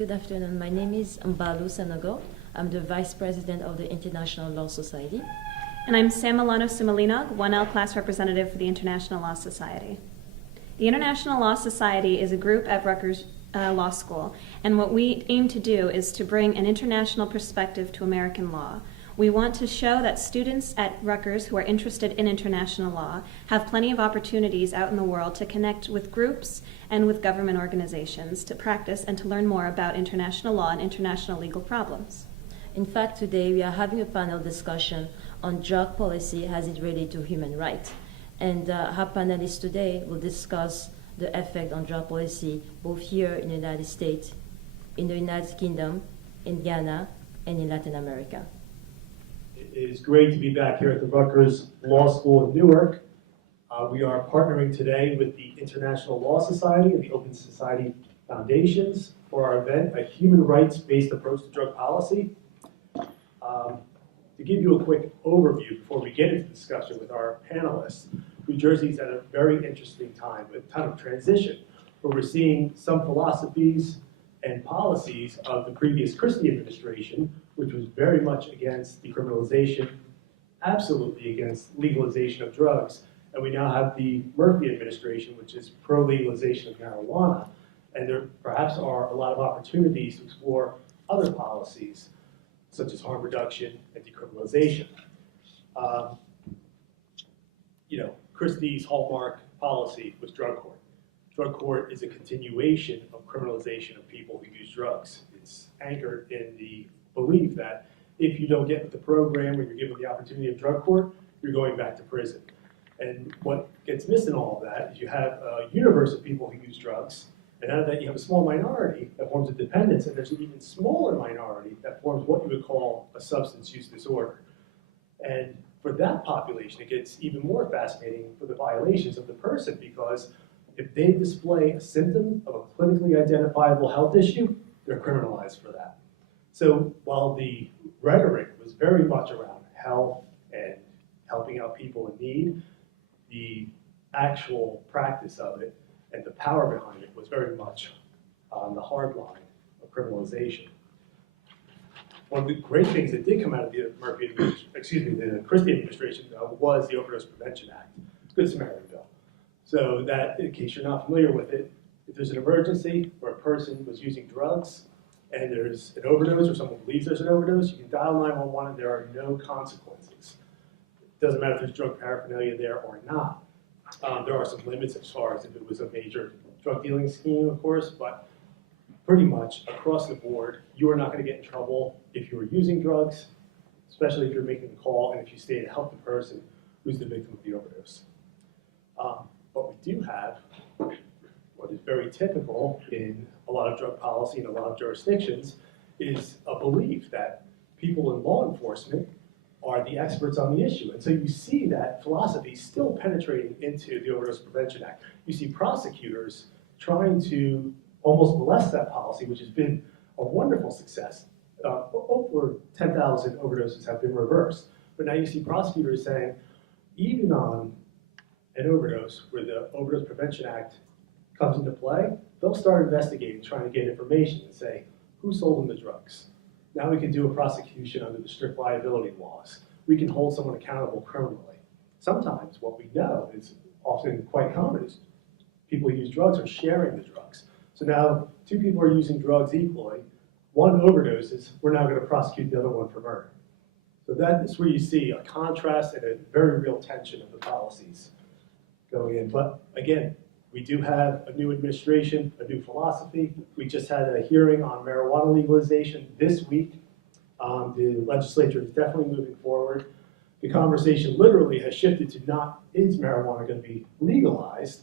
Good afternoon. My name is Mbalu Sanogo. I'm the Vice President of the International Law Society. And I'm Sam Milano Sumalinog, 1L Class Representative for the International Law Society. The International Law Society is a group at Rutgers Law School, and what we aim to do is to bring an international perspective to American law. We want to show that students at Rutgers who are interested in international law have plenty of opportunities out in the world to connect with groups and with government organizations to practice and to learn more about international law and international legal problems. In fact, today we are having a panel discussion on drug policy as it relates to human rights. And our panelists today will discuss the effect on drug policy both here in the United States, in the United Kingdom, in Ghana, and in Latin America. It is great to be back here at the Rutgers Law School in Newark. We are partnering today with the International Law Society and the Open Society Foundations for our event, A Human Rights-Based Approach to Drug Policy. To give you a quick overview before we get into discussion with our panelists, New Jersey's at a very interesting time, a time of transition, where we're seeing some philosophies and policies of the previous Christie administration, which was very much against decriminalization, absolutely against legalization of drugs. And we now have the Murphy administration, which is pro-legalization of marijuana. And there perhaps are a lot of opportunities to explore other policies, such as harm reduction and decriminalization. Christie's hallmark policy was drug court. Drug court is a continuation of criminalization of people who use drugs. It's anchored in the belief that if you don't get with the program or you're given the opportunity of drug court, you're going back to prison. And what gets missed in all of that is you have a universe of people who use drugs, and out of that you have a small minority that forms a dependence, and there's an even smaller minority that forms what you would call a substance use disorder. And for that population, it gets even more fascinating for the violations of the person, because if they display a symptom of a clinically identifiable health issue, they're criminalized for that. So while the rhetoric was very much around health and helping out people in need, the actual practice of it and the power behind it was very much on the hard line of criminalization. One of the great things that did come out of the the Christie administration was the Overdose Prevention Act, Good Samaritan Bill. So that, in case you're not familiar with it, if there's an emergency where a person was using drugs and there's an overdose or someone believes there's an overdose, you can dial 911 and there are no consequences. It doesn't matter if there's drug paraphernalia there or not. There are some limits as far as if it was a major drug dealing scheme, of course, but pretty much across the board, you are not going to get in trouble if you are using drugs, especially if you're making the call and if you stay to help the person who's the victim of the overdose. But we do have what is very typical in a lot of drug policy in a lot of jurisdictions is a belief that people in law enforcement are the experts on the issue. And so you see that philosophy still penetrating into the Overdose Prevention Act. You see prosecutors trying to almost molest that policy, which has been a wonderful success. Over 10,000 overdoses have been reversed. But now you see prosecutors saying, even on an overdose where the Overdose Prevention Act comes into play, they'll start investigating, trying to get information and say, who sold them the drugs? Now we can do a prosecution under the strict liability laws. We can hold someone accountable criminally. Sometimes what we know is often quite common is people who use drugs are sharing the drugs. So now two people are using drugs equally. One overdoses, we're now going to prosecute the other one for murder. So that is where you see a contrast and a very real tension of the policies going in. But again, we do have a new administration, a new philosophy. We just had a hearing on marijuana legalization this week. The legislature is definitely moving forward. The conversation literally has shifted to not is marijuana going to be legalized,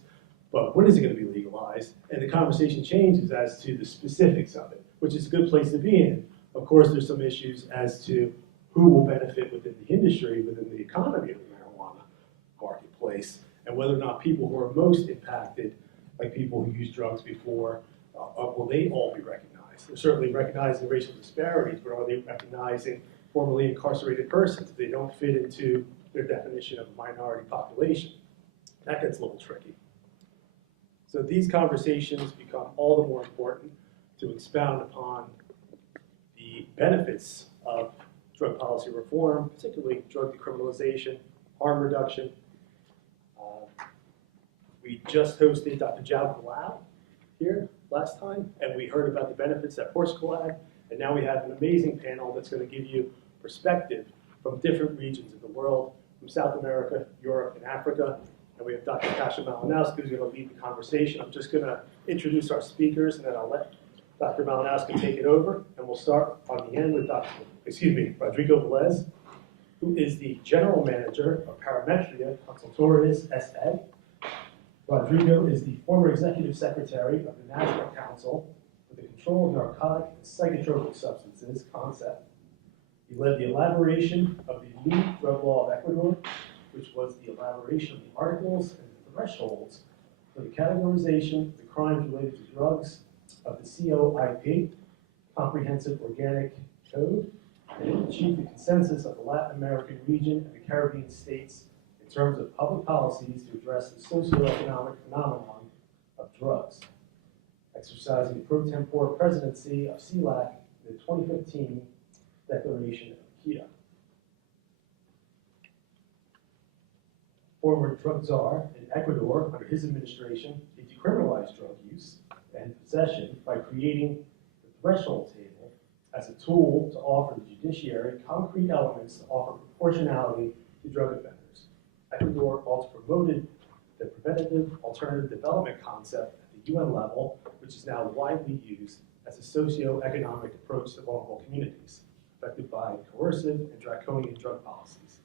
but when is it going to be legalized? And the conversation changes as to the specifics of it, which is a good place to be in. Of course, there's some issues as to who will benefit within the industry, within the economy of the marijuana marketplace, and whether or not people who are most impacted, like people who use drugs before, will they all be recognized? They're certainly recognizing racial disparities, but are they recognizing formerly incarcerated persons? They don't fit into their definition of a minority population. That gets a little tricky. So these conversations become all the more important to expound upon benefits of drug policy reform, particularly drug decriminalization, harm reduction. We just hosted Dr. Jao Kalal here last time, and we heard about the benefits that Portugal had, and now we have an amazing panel that's going to give you perspective from different regions of the world, from South America, Europe, and Africa. And we have Dr. Kasia Malinowska who's going to lead the conversation. I'm just going to introduce our speakers, and then I'll let Dr. Malinowska take it over. And we'll start on the end with Rodrigo Velez, who is the General Manager of Parametria Consultores S.A. Rodrigo is the former Executive Secretary of the National Council for the Control of Narcotic and Psychotropic Substances, CONCEPT. He led the elaboration of the new drug law of Ecuador, which was the elaboration of the articles and the thresholds for the categorization of the crimes related to drugs of the COIP, Comprehensive Organic Code, and achieved the consensus of the Latin American region and the Caribbean states in terms of public policies to address the socioeconomic phenomenon of drugs. Exercising the pro tempore presidency of CELAC in the 2015 Declaration of Quito. Former drug czar in Ecuador, under his administration, he decriminalized drug use and possession by creating the threshold table as a tool to offer the judiciary concrete elements to offer proportionality to drug offenders. Ecuador also promoted the preventative alternative development concept at the UN level, which is now widely used as a socio-economic approach to vulnerable communities, affected by coercive and draconian drug policies.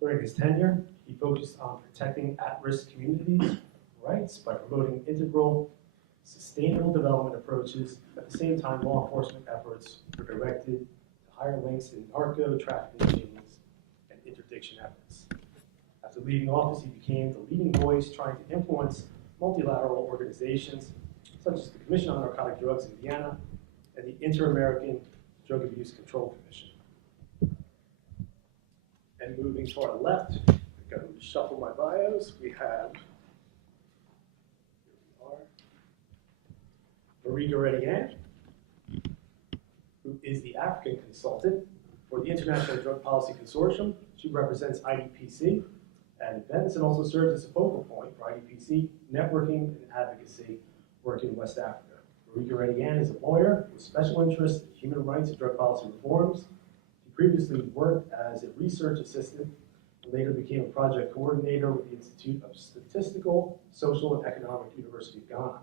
During his tenure, he focused on protecting at-risk communities' rights by promoting integral, sustainable development approaches. At the same time, law enforcement efforts were directed to higher links in narco trafficking chains and interdiction efforts. After leaving office, he became the leading voice trying to influence multilateral organizations such as the Commission on Narcotic Drugs in Vienna and the Inter-American Drug Abuse Control Commission. And moving to our left, I'm going to shuffle my bios. We have, Marie Garedian, who is the African consultant for the International Drug Policy Consortium. She represents IDPC at events and also serves as a focal point for IDPC networking and advocacy work in West Africa. Marie Garedian is a lawyer with special interest in human rights and drug policy reforms. She previously worked as a research assistant and later became a project coordinator with the Institute of Statistical, Social, and Economic University of Ghana.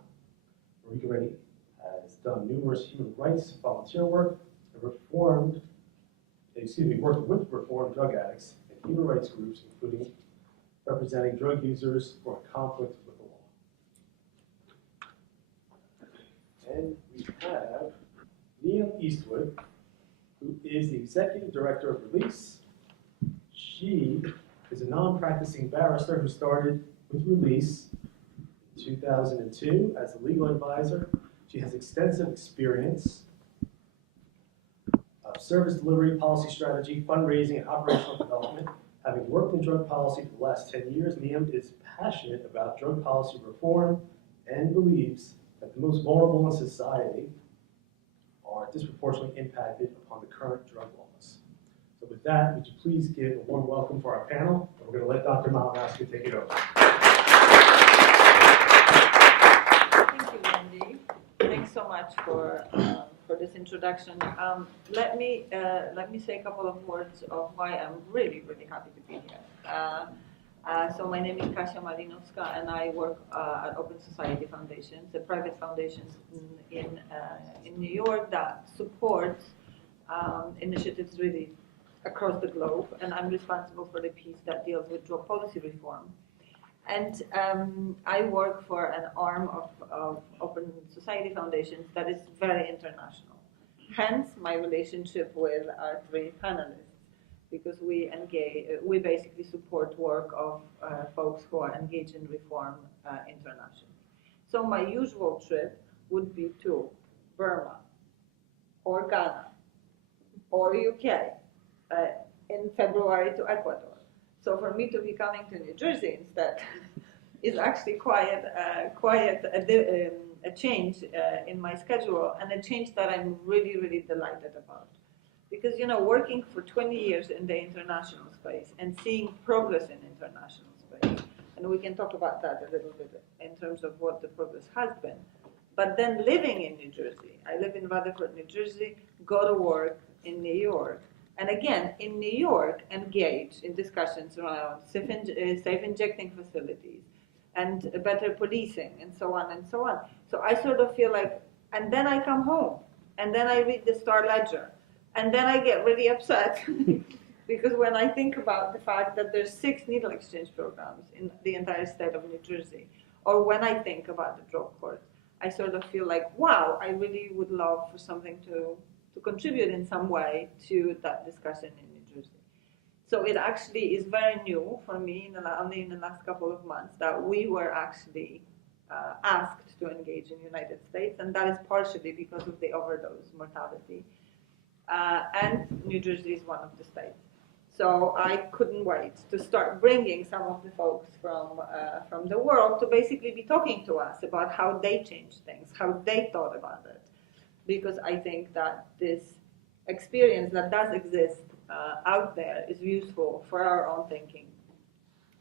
Marie Garedian has done numerous human rights volunteer work and worked with reformed drug addicts and human rights groups, including representing drug users who are in conflict with the law. And we have Neil Eastwood, who is the Executive Director of Release. She is a non-practicing barrister who started with Release in 2002 as a legal advisor. She has extensive experience of service delivery, policy strategy, fundraising, and operational development. Having worked in drug policy for the last 10 years, Niam is passionate about drug policy reform and believes that the most vulnerable in society are disproportionately impacted upon the current drug laws. So with that, would you please give a warm welcome for our panel? And we're going to let Dr. Malinowska take it over. Thank you, Wendy. Thanks so much for this introduction. Let me say a couple of words of why I'm really, really happy to be here. So my name is Kasia Malinowska, and I work at Open Society Foundation, a private foundation in New York that supports initiatives really across the globe, and I'm responsible for the piece that deals with drug policy reform. And I work for an arm of Open Society Foundation that is very international. Hence, my relationship with our three panelists, because we basically support work of folks who are engaged in reform internationally. So my usual trip would be to Burma, or Ghana, or UK, in February to Ecuador. So for me to be coming to New Jersey instead is actually quite a a change in my schedule, and a change that I'm really, really delighted about. Because, working for 20 years in the international space and seeing progress in international space, and we can talk about that a little bit in terms of what the progress has been. But then living in New Jersey, I live in Rutherford, New Jersey, go to work in New York, and again, in New York, engage in discussions around safe injecting facilities and better policing and so on and so on. So I sort of feel like, and then I come home, and then I read the Star Ledger, and then I get really upset because when I think about the fact that there's 6 needle exchange programs in the entire state of New Jersey, or when I think about the drug court, I sort of feel like, wow, I really would love for something to contribute in some way to that discussion in New Jersey. So it actually is very new for me only in the last couple of months that we were actually asked to engage in the United States, and that is partially because of the overdose mortality. And New Jersey is one of the states. So I couldn't wait to start bringing some of the folks from the world to basically be talking to us about how they changed things, how they thought about it. Because I think that this experience that does exist out there is useful for our own thinking.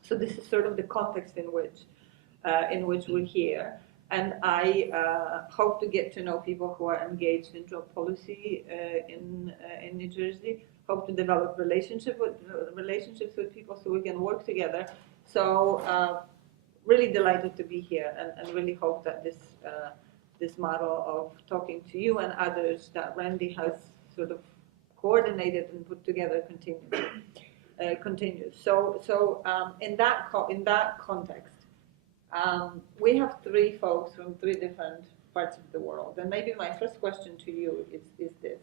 So this is sort of the context in which we're here. And I hope to get to know people who are engaged in drug policy in New Jersey. Hope to develop relationships with people so we can work together. So really delighted to be here, and really hope that this model of talking to you and others that Randy has sort of coordinated and put together continues. So in that context. We have 3 folks from 3 different parts of the world. And maybe my first question to you is this.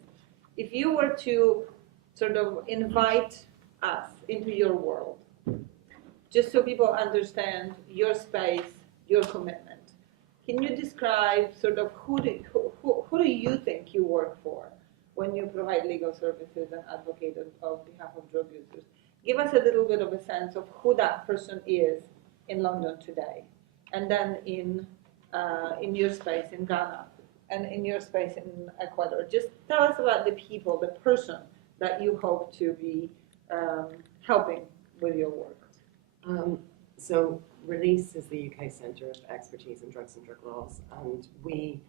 If you were to sort of invite us into your world, just so people understand your space, your commitment, can you describe sort of who do you think you work for when you provide legal services and advocate on behalf of drug users? Give us a little bit of a sense of who that person is in London today. And then in your space in Ghana, and in your space in Ecuador. Just tell us about the people, the person that you hope to be helping with your work. So Release is the UK Centre of Expertise in Drugs and Drug Laws, and we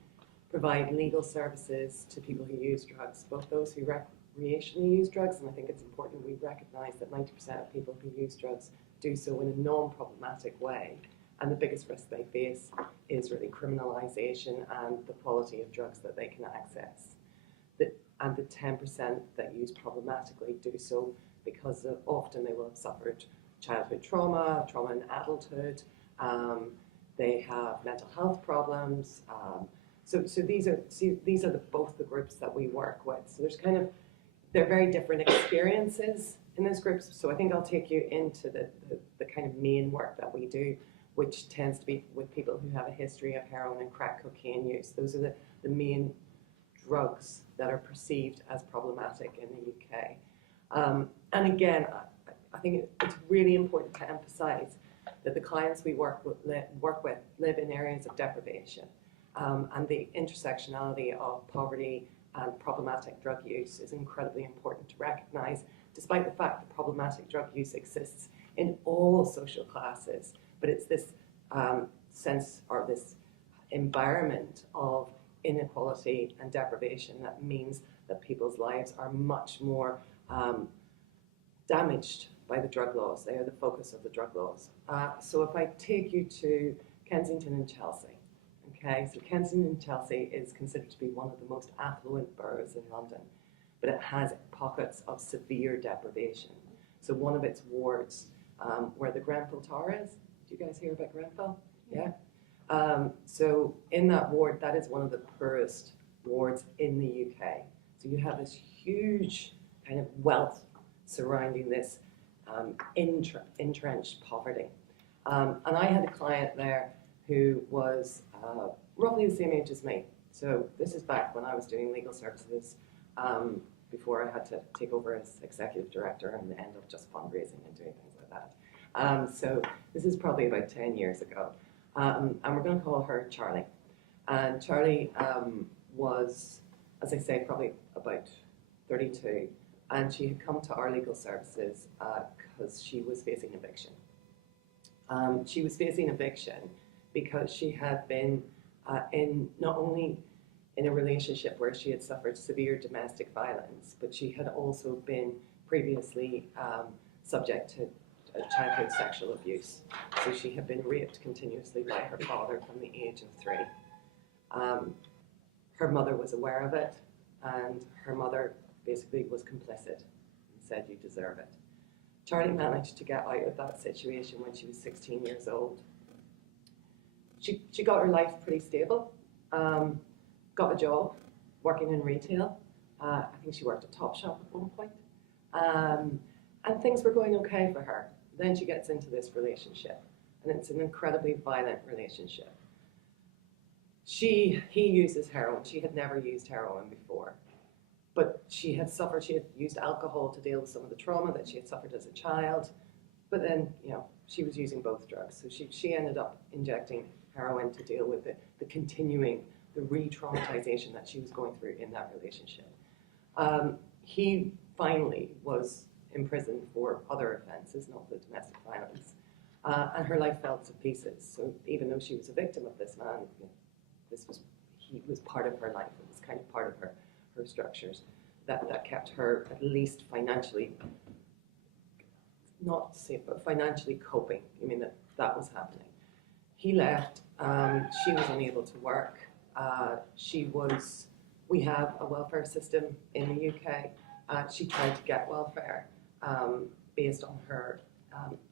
provide legal services to people who use drugs, both those who recreationally use drugs, and I think it's important we recognise that 90% of people who use drugs do so in a non-problematic way. And the biggest risk they face is really criminalisation and the quality of drugs that they can access. And the 10% that use problematically do so because often they will have suffered childhood trauma in adulthood, they have mental health problems. So these are both the groups that we work with. So they're very different experiences in those groups. So I think I'll take you into the kind of main work that we do, which tends to be with people who have a history of heroin and crack cocaine use. Those are the main drugs that are perceived as problematic in the UK. And again, I think it's really important to emphasize that the clients we work with live in areas of deprivation. And the intersectionality of poverty and problematic drug use is incredibly important to recognize, despite the fact that problematic drug use exists in all social classes. But it's this sense or this environment of inequality and deprivation that means that people's lives are much more damaged by the drug laws. They are the focus of the drug laws. So if I take you to Kensington and Chelsea, okay, so Kensington and Chelsea is considered to be one of the most affluent boroughs in London, but it has pockets of severe deprivation. So one of its wards, where the Grenfell Tower is, do you guys hear about Grenfell? Yeah. So in that ward, that is one of the poorest wards in the UK. So you have this huge kind of wealth surrounding this entrenched poverty. And I had a client there who was roughly the same age as me. So this is back when I was doing legal services, before I had to take over as executive director and end up just fundraising and doing things like that. So this is probably about 10 years ago. And we're going to call her Charlie. And Charlie was, as I say, probably about 32, and she had come to our legal services because she was facing eviction. She was facing eviction because she had been not only in a relationship where she had suffered severe domestic violence, but she had also been previously subject to childhood sexual abuse. So she had been raped continuously by her father from the age of 3. Her mother was aware of it, and her mother basically was complicit and said, "You deserve it." Charlie managed to get out of that situation when she was 16 years old. She got her life pretty stable, got a job working in retail. I think she worked at Topshop at one point. And things were going okay for her. Then she gets into this relationship, and it's an incredibly violent relationship. He uses heroin. She had never used heroin before. But she had used alcohol to deal with some of the trauma that she had suffered as a child. But then, she was using both drugs. So she ended up injecting heroin to deal with the continuing, the re-traumatization that she was going through in that relationship. He finally was imprisoned for other offenses, not the domestic violence. And her life fell to pieces. So even though she was a victim of this man, he was part of her life. It was kind of part of her structures that kept her at least financially, not safe, but financially coping. I mean, that was happening. He left. She was unable to work. We have a welfare system in the UK. She tried to get welfare based on her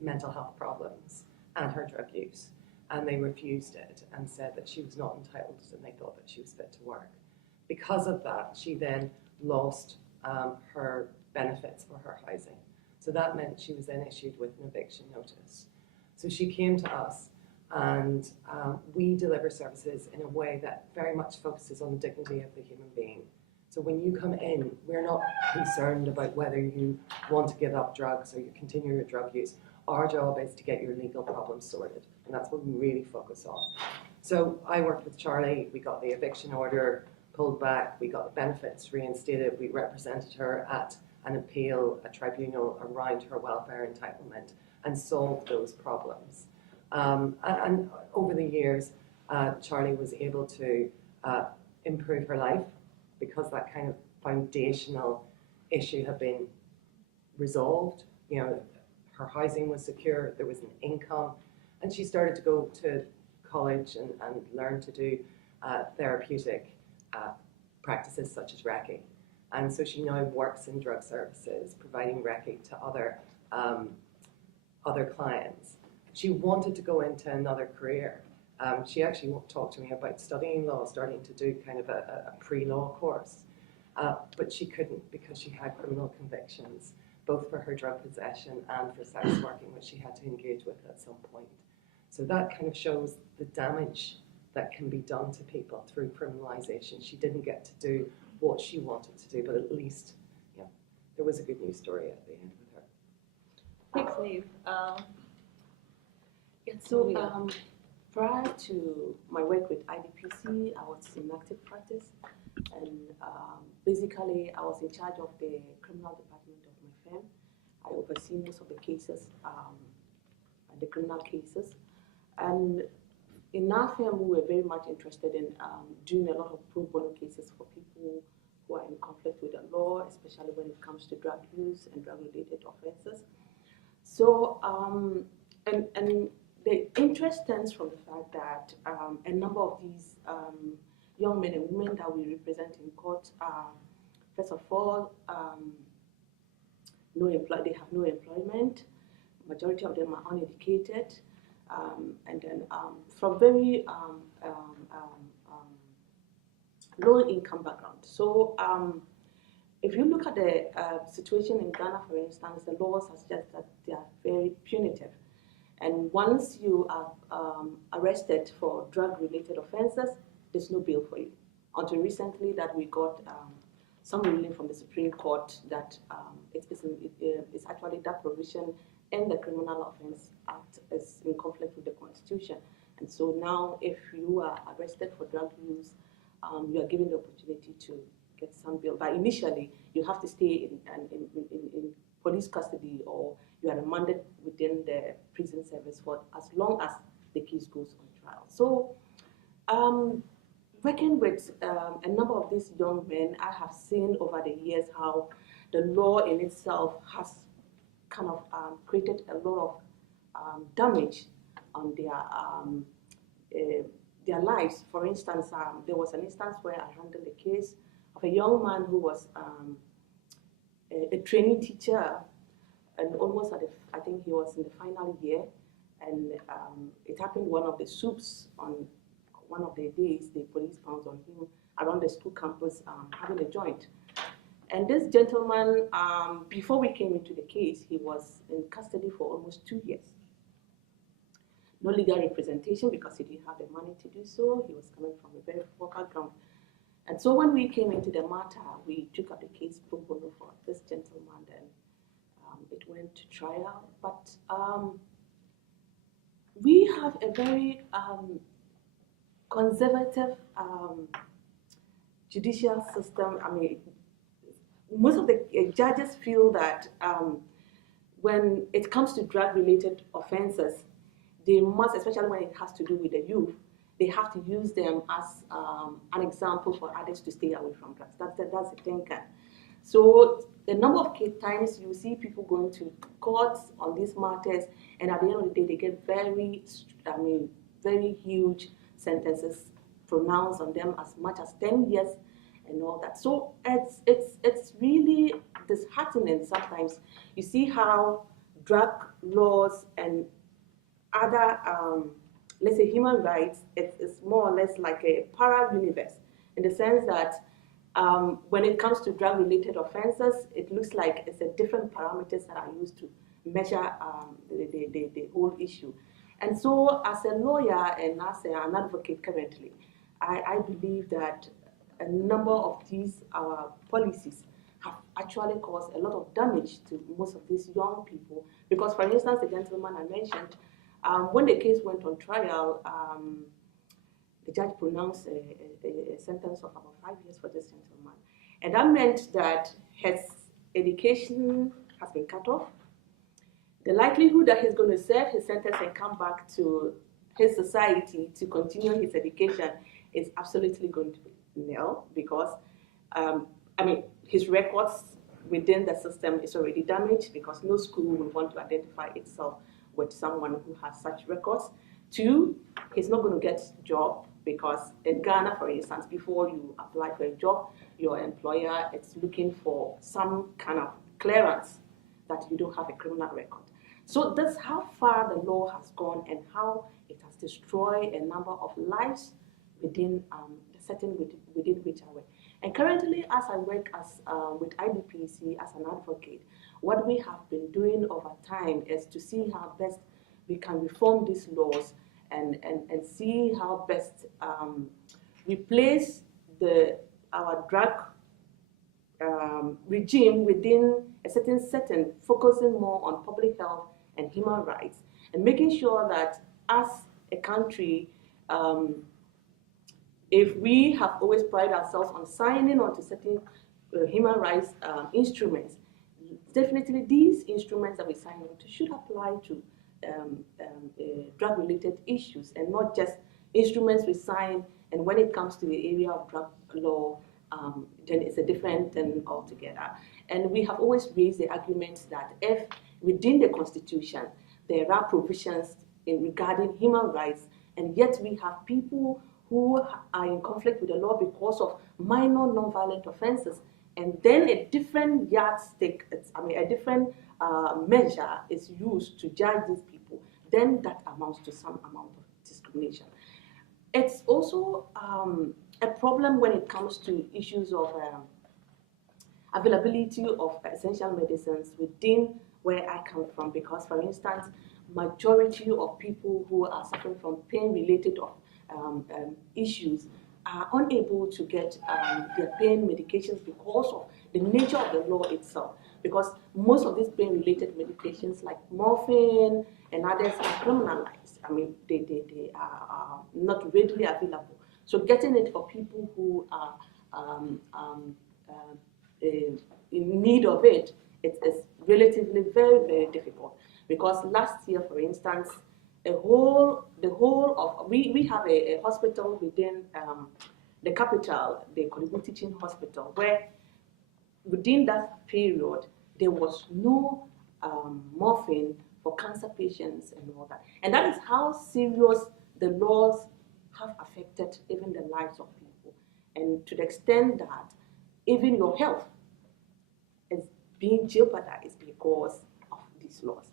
mental health problems and her drug use. And they refused it and said that she was not entitled, and they thought that she was fit to work. Because of that, she then lost her benefits for her housing. So that meant she was then issued with an eviction notice. So she came to us, and we deliver services in a way that very much focuses on the dignity of the human being. So when you come in, we're not concerned about whether you want to give up drugs or you continue your drug use. Our job is to get your legal problems sorted, and that's what we really focus on. So I worked with Charlie. We got the eviction order pulled back. We got the benefits reinstated. We represented her at an appeal, a tribunal around her welfare entitlement, and solved those problems. And over the years, Charlie was able to improve her life because that kind of foundational issue had been resolved. Her housing was secure, there was an income, and she started to go to college and learn to do therapeutic practices such as Reiki. And so she now works in drug services, providing Reiki to other clients. She wanted to go into another career. She actually talked to me about studying law, starting to do kind of a pre-law course. But she couldn't because she had criminal convictions, both for her drug possession and for sex working, which she had to engage with at some point. So that kind of shows the damage that can be done to people through criminalization. She didn't get to do what she wanted to do, but at least, there was a good news story at the end with her. Thanks, Neve. Prior to my work with IDPC, I was in active practice, and basically I was in charge of the criminal department of my firm. I oversee most of the cases, the criminal cases, and in our firm we were very much interested in doing a lot of pro bono cases for people who are in conflict with the law, especially when it comes to drug use and drug-related offenses. So, and the interest stems from the fact that a number of these young men and women that we represent in court are, first of all, they have no employment. Majority of them are uneducated, and then from very low income background. So if you look at the situation in Ghana, for instance, the laws suggest that they are very punitive. And once you are arrested for drug-related offenses, there's no bail for you. Until recently that we got some ruling from the Supreme Court that it's actually that provision in the Criminal Offence Act is in conflict with the Constitution. And so now, if you are arrested for drug use, you are given the opportunity to get some bail. But initially, you have to stay in police custody, or you are remanded within the prison service for as long as the case goes on trial. So, working with a number of these young men, I have seen over the years how the law in itself has kind of created a lot of damage on their lives. For instance, there was an instance where I handled a case of a young man who was a trainee teacher, and almost I think he was in the final year, and it happened one of the soups on one of the days, the police pounced on him around the school campus having a joint. And this gentleman, before we came into the case, he was in custody for almost 2 years. No legal representation because he didn't have the money to do so. He was coming from a very poor background. And so when we came into the matter, we took up the case pro bono for this gentleman, and it went to trial. But we have a very conservative judicial system. I mean, most of the judges feel that when it comes to drug-related offenses, they must, especially when it has to do with the youth, they have to use them as an example for others to stay away from drugs. That's the thinking. So a number of times you see people going to courts on these matters, and at the end of the day, they get very huge sentences pronounced on them, as much as 10 years and all that. So it's really disheartening sometimes. You see how drug laws and other, let's say, human rights, it's more or less like a para-universe, in the sense that when it comes to drug-related offenses, it looks like it's a different parameters that are used to measure the whole issue. And so, as a lawyer and as an advocate currently, I believe that a number of these policies have actually caused a lot of damage to most of these young people. Because, for instance, the gentleman I mentioned, when the case went on trial, the judge pronounced a sentence of about 5 years for this gentleman. And that meant that his education has been cut off. The likelihood that he's going to serve his sentence and come back to his society to continue his education is absolutely going to be nil, because, his records within the system is already damaged, because no school will want to identify itself with someone who has such records. 2, he's not going to get a job, because in Ghana, for instance, before you apply for a job, your employer is looking for some kind of clearance that you don't have a criminal record. So that's how far the law has gone, and how it has destroyed a number of lives within the setting within which I work. And currently, as I work with IBPC as an advocate, what we have been doing over time is to see how best we can reform these laws, and see how best replace our drug regime within a certain setting, focusing more on public health and human rights, and making sure that as a country, if we have always prided ourselves on signing on to certain human rights instruments, definitely these instruments that we sign on to should apply to drug-related issues, and not just instruments we sign, and when it comes to the area of drug law, then it's a different thing altogether. And we have always raised the argument that if within the Constitution there are provisions regarding human rights, and yet we have people who are in conflict with the law because of minor non-violent offenses, and then a different yardstick, a different measure is used to judge these people, then that amounts to some amount of discrimination. It's also a problem when it comes to issues of availability of essential medicines within where I come from, because, for instance, majority of people who are suffering from pain-related issues are unable to get their pain medications because of the nature of the law itself. Because most of these pain-related medications, like morphine and others, are criminalized. they are not readily available. So getting it for people who are in need of it, it's relatively very difficult. Because last year, for instance, the whole of we have a hospital within the capital, the Korigwe Teaching Hospital, where within that period there was no morphine for cancer patients and all that. And that is how serious the laws have affected even the lives of people. And to the extent that even your health is being jeopardized because of these laws.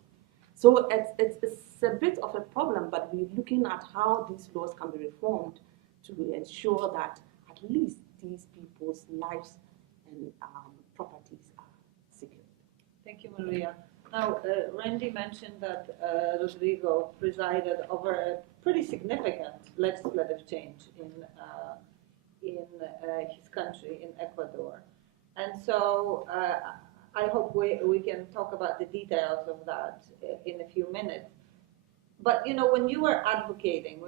So it's a bit of a problem, but we're looking at how these laws can be reformed to ensure that at least these people's lives and properties are secured. Thank you, Maria. Now, Randy mentioned that Rodrigo presided over a pretty significant legislative change in his country, in Ecuador. And so I hope we can talk about the details of that in a few minutes. But you know, when you were advocating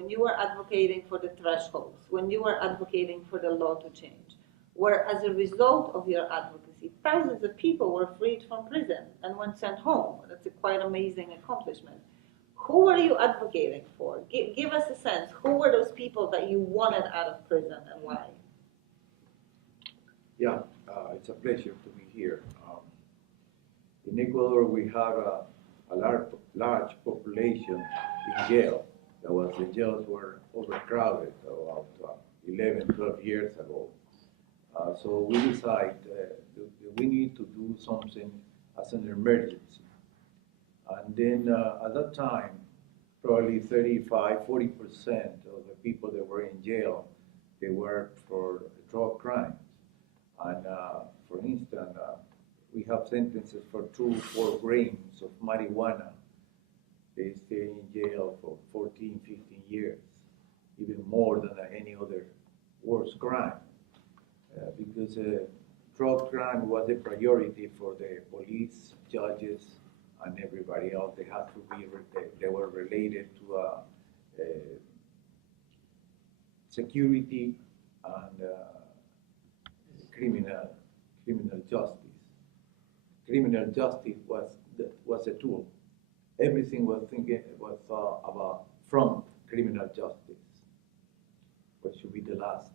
for the thresholds, when you were advocating for the law to change, where as a result of your advocacy, thousands of people were freed from prison and were sent home. That's a quite amazing accomplishment. Who were you advocating for? Give us a sense. Who were those people that you wanted out of prison and why? Yeah, it's a pleasure to be here. In Ecuador, we have a large population in jail. The jails were overcrowded about 11, 12 years ago. So we decided that we need to do something as an emergency. And then at that time, probably 35, 40% of the people that were in jail, they were for drug crimes. And for instance, we have sentences for 2 or 4 grams of marijuana. They stay in jail for 14, 15 years, even more than any other worse crime. Because drug crime was a priority for the police, judges, and everybody else. They had to be, they were related to security and criminal justice. Criminal justice was a tool. Everything was thought about from criminal justice, what should be the last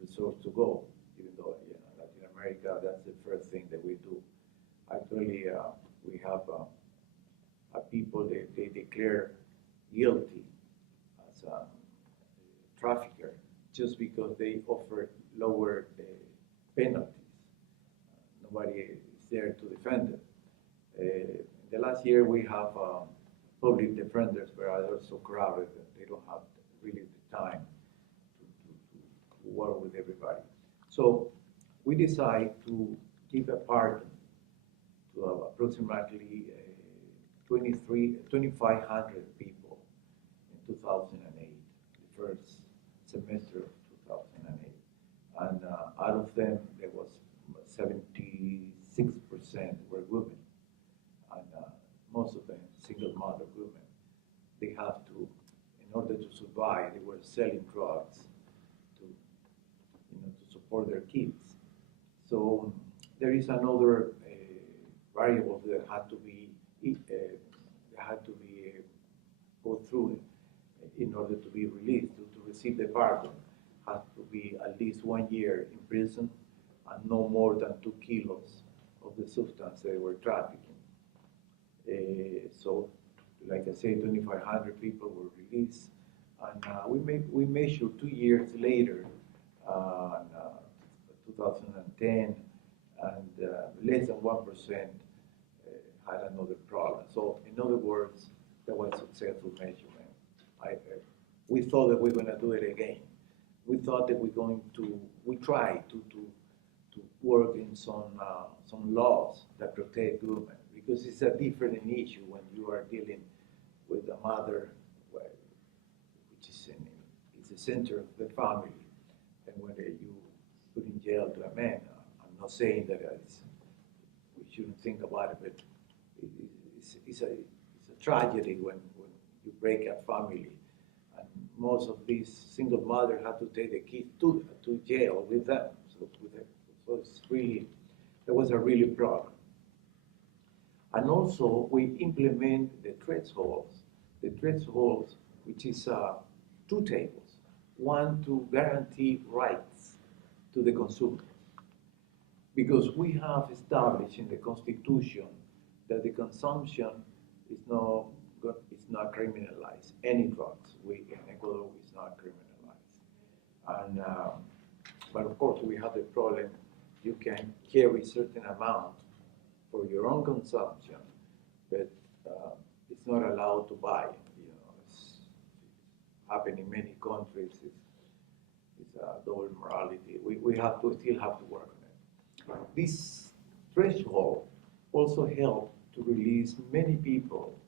resort to go, even though Latin America, that's the first thing that we do. Actually, we have people, they declare guilty as a trafficker just because they offer lower penalties. Nobody is there to defend them. The last year we have public defenders, but are also crowded that they don't have really the time to work with everybody. So we decide to give a pardon to approximately 2,500 people in 2008, the first semester of 2008. And out of them, there was 76% were women. And most of them, single mother women. They have to, in order to survive, they were selling drugs to support their kids. So there is another variable that had to be go through in order to be released, to receive the pardon. Has to be at least 1 year in prison and no more than 2 kilos of the substance they were trafficking. So, like I said, 2,500 people were released, and we measured 2 years later, in 2010, and less than 1% had another problem. So, in other words, that was a successful measurement. We thought that we were going to do it again. We thought that we tried to work in some laws that protect women, because it's a different issue when you are dealing with a mother, which is the center of the family, and when you put in jail to a man. I'm not saying that we shouldn't think about it, but it's a tragedy when you break a family. And most of these single mothers have to take the kids to jail with them. So it's really, that was a really problem. And also, we implement the thresholds. The thresholds, which is two tables. One to guarantee rights to the consumer. Because we have established in the Constitution that the consumption is not criminalized. Any drugs, in Ecuador, is not criminalized. And, but of course, we have the problem, you can carry certain amount for your own consumption, but it's not allowed to buy. You know, it's happening in many countries. It's a double morality. We still have to work on it. This threshold also helped to release many people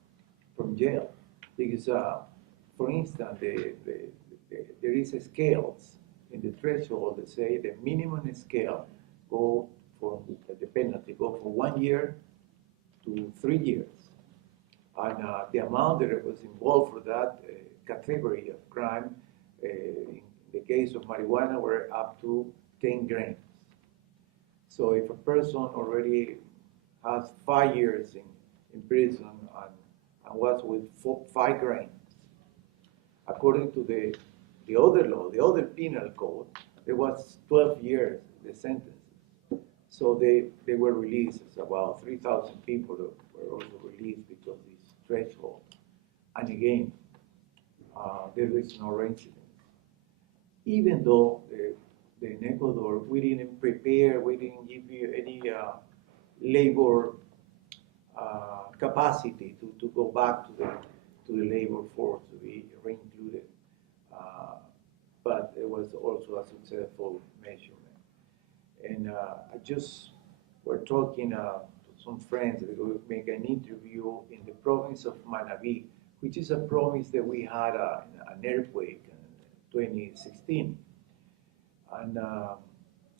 from jail because, for instance, there is a scales in the threshold that say the minimum scale go for the penalty go from 1 year to 3 years, and the amount that was involved for that category of crime, in the case of marijuana, were up to 10 grams. So if a person already has 5 years in prison and was with 5 grams, according to the other law, the other penal code, there was 12 years the sentence. So they were released. It's about 3,000 people that were also released because of this threshold. And again, there is no incident. Even though in Ecuador, we didn't prepare, we didn't give you any labor capacity to go back to the labor force to be reincluded. But it was also a successful measurement. And I just were talking to some friends that we make an interview in the province of Manabí, which is a province that we had an earthquake in 2016. And I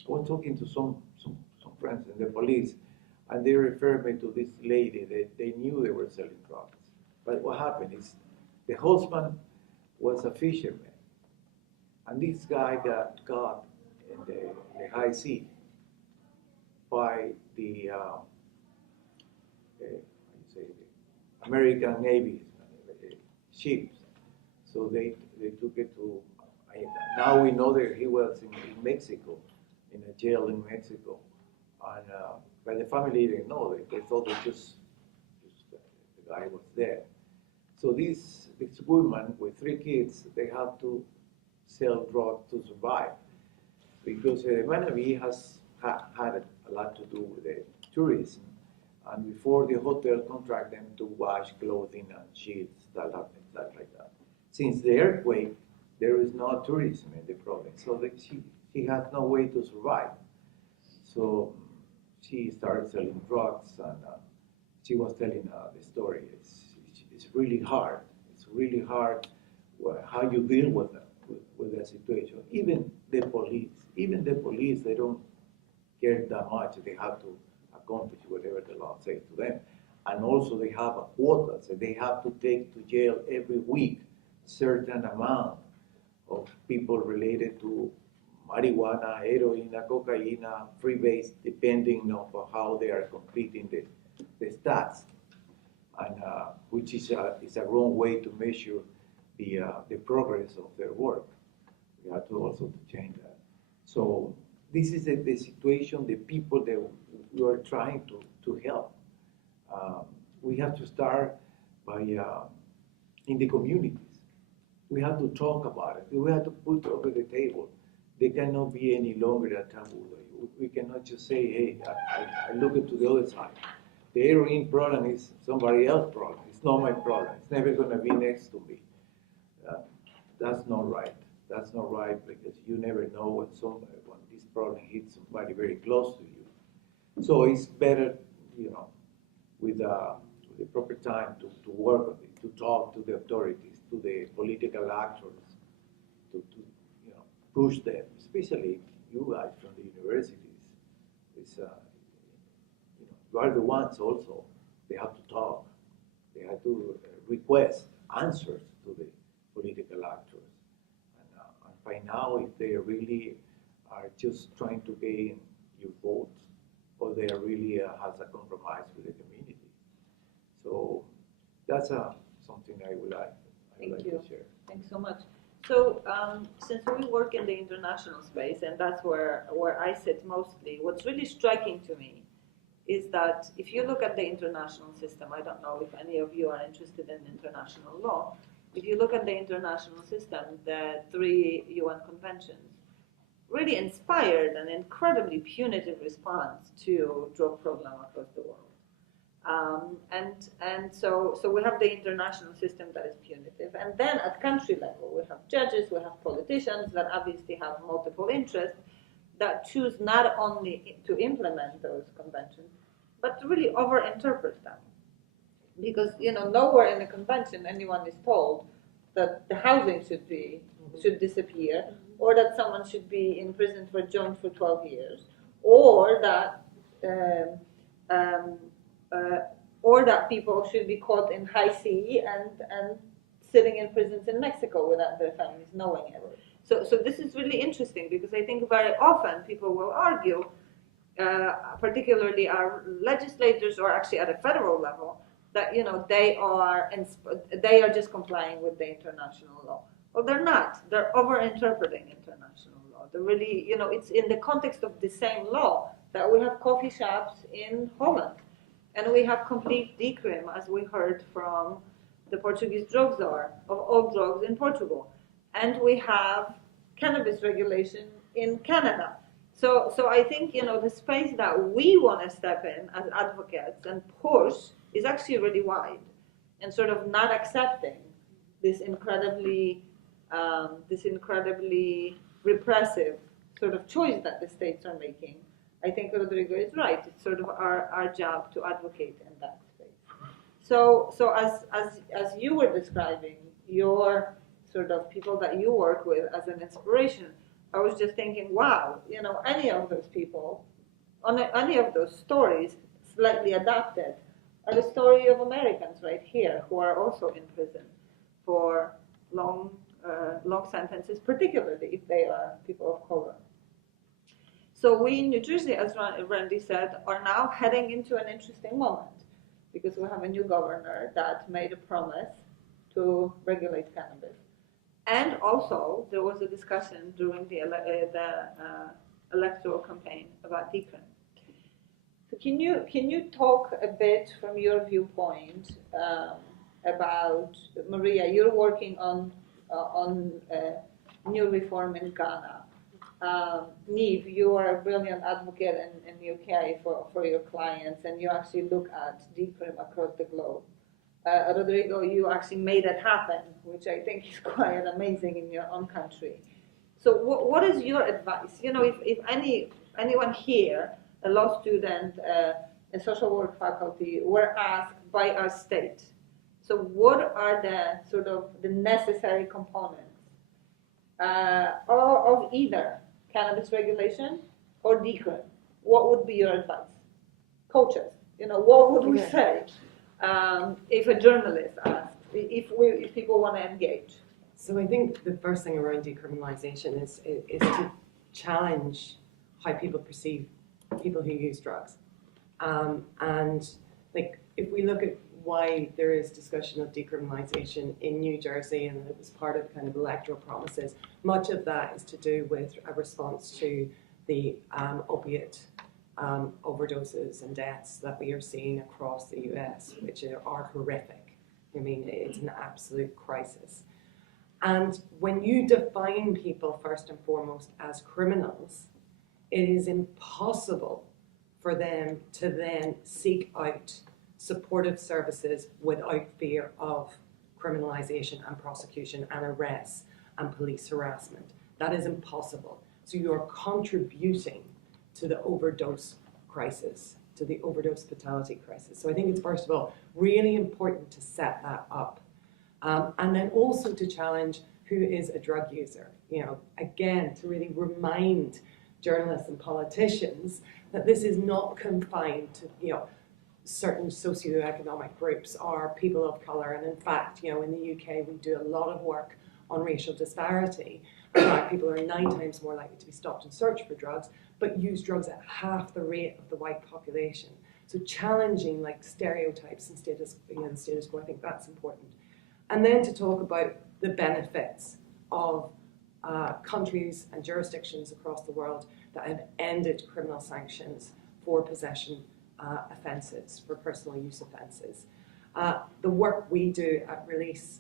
was talking to some friends in the police, and they referred me to this lady that they knew they were selling drugs. But what happened is the husband was a fisherman, and this guy got caught in the high sea by the American Navy ships. So they took it to, now we know that he was in Mexico, in a jail in Mexico. And but the family didn't know, they thought that just the guy was dead. So this woman with 3 kids, they have to sell drugs to survive. Because Manabí has had a lot to do with the tourism. And before the hotel contract them to wash clothing and sheets, stuff like that. Since the earthquake, there is no tourism in the province, so that she has no way to survive. So she started selling drugs, and she was telling the story. It's really hard. It's really hard how you deal with the situation. Even the police, they don't care that much. They have to accomplish whatever the law says to them. And also they have a quota, so they have to take to jail every week certain amount of people related to marijuana, heroin, cocaine, freebase, depending on how they are completing the stats, and which is a wrong way to measure the progress of their work. We have to also change that. So this is the situation, the people that we are trying to help. We have to start by in the communities. We have to talk about it. We have to put over the table. They cannot be any longer a taboo. We cannot just say, hey, I look into the other side. The heroin problem is somebody else's problem. It's not my problem. It's never going to be next to me. That's not right. That's not right, because you never know when this problem hits somebody very close to you. So it's better, with the proper time to work on it, to talk to the authorities, to the political actors, to push them, especially you guys from the universities. It's, you are the ones also. They have to talk. They have to request answers to the political actors. And find out if they really are just trying to gain your votes, or they are really has a compromise with the community. So that's something I would like Thank to you. share. Thanks so much. So since we work in the international space, and that's where I sit mostly, what's really striking to me is that if you look at the international system, I don't know if any of you are interested in international law, if you look at the international system, the 3 UN conventions really inspired an incredibly punitive response to drug problem across the world. So we have the international system that is punitive, and then at country level we have judges, we have politicians that obviously have multiple interests that choose not only to implement those conventions, but to really overinterpret them. Because nowhere in the convention anyone is told that the housing should disappear, or that someone should be in prison for joint for 12 years, or that people should be caught in high sea and sitting in prisons in Mexico without their families knowing it. So this is really interesting, because I think very often people will argue, particularly our legislators, or actually at a federal level, that they are just complying with the international law. Well, they're not. They're over-interpreting international law. They're really, it's in the context of the same law that we have coffee shops in Holland, and we have complete decrim, as we heard from the Portuguese drug czar, of all drugs in Portugal, and we have cannabis regulation in Canada. So I think the space that we want to step in as advocates and push is actually really wide, and sort of not accepting this incredibly repressive sort of choice that the states are making. I think Rodrigo is right. It's sort of our job to advocate in that space. So as you were describing your sort of people that you work with as an inspiration, I was just thinking, wow, any of those people, any of those stories, slightly adapted, are the story of Americans right here who are also in prison for long sentences, particularly if they are people of color. So we in New Jersey, as Randy said, are now heading into an interesting moment, because we have a new governor that made a promise to regulate cannabis. And also, there was a discussion during the electoral campaign about decrim. So can you talk a bit from your viewpoint about, Maria, you're working on new reform in Ghana. Niamh, you are a brilliant advocate in UK for your clients, and you actually look at decrim across the globe. Rodrigo, you actually made it happen, which I think is quite amazing in your own country. So what is your advice? If anyone here, a law student, a social work faculty, were asked by our state, so what are the sort of the necessary components of either cannabis regulation or decrim? What would be your advice? Coaches, what would we say if a journalist asked, if people want to engage? So I think the first thing around decriminalisation is to challenge how people perceive people who use drugs. And if we look at why there is discussion of decriminalisation in New Jersey, and it was part of kind of electoral promises, much of that is to do with a response to the opiate overdoses and deaths that we are seeing across the US, which are horrific. I mean, it's an absolute crisis. And when you define people first and foremost as criminals, it is impossible for them to then seek out supportive services without fear of criminalization and prosecution and arrests and police harassment. That is impossible. So you're contributing to the overdose crisis, to the overdose fatality crisis. So I think it's, first of all, really important to set that up. And then also to challenge who is a drug user. Again, to really remind journalists and politicians that this is not confined to, certain socioeconomic groups or people of colour. And in fact, in the UK, we do a lot of work on racial disparity. Black people are 9 times more likely to be stopped and searched for drugs, but use drugs at half the rate of the white population. So challenging like stereotypes and status quo, I think that's important. And then to talk about the benefits of countries and jurisdictions across the world that have ended criminal sanctions for possession offences, for personal use offences. The work we do at Release,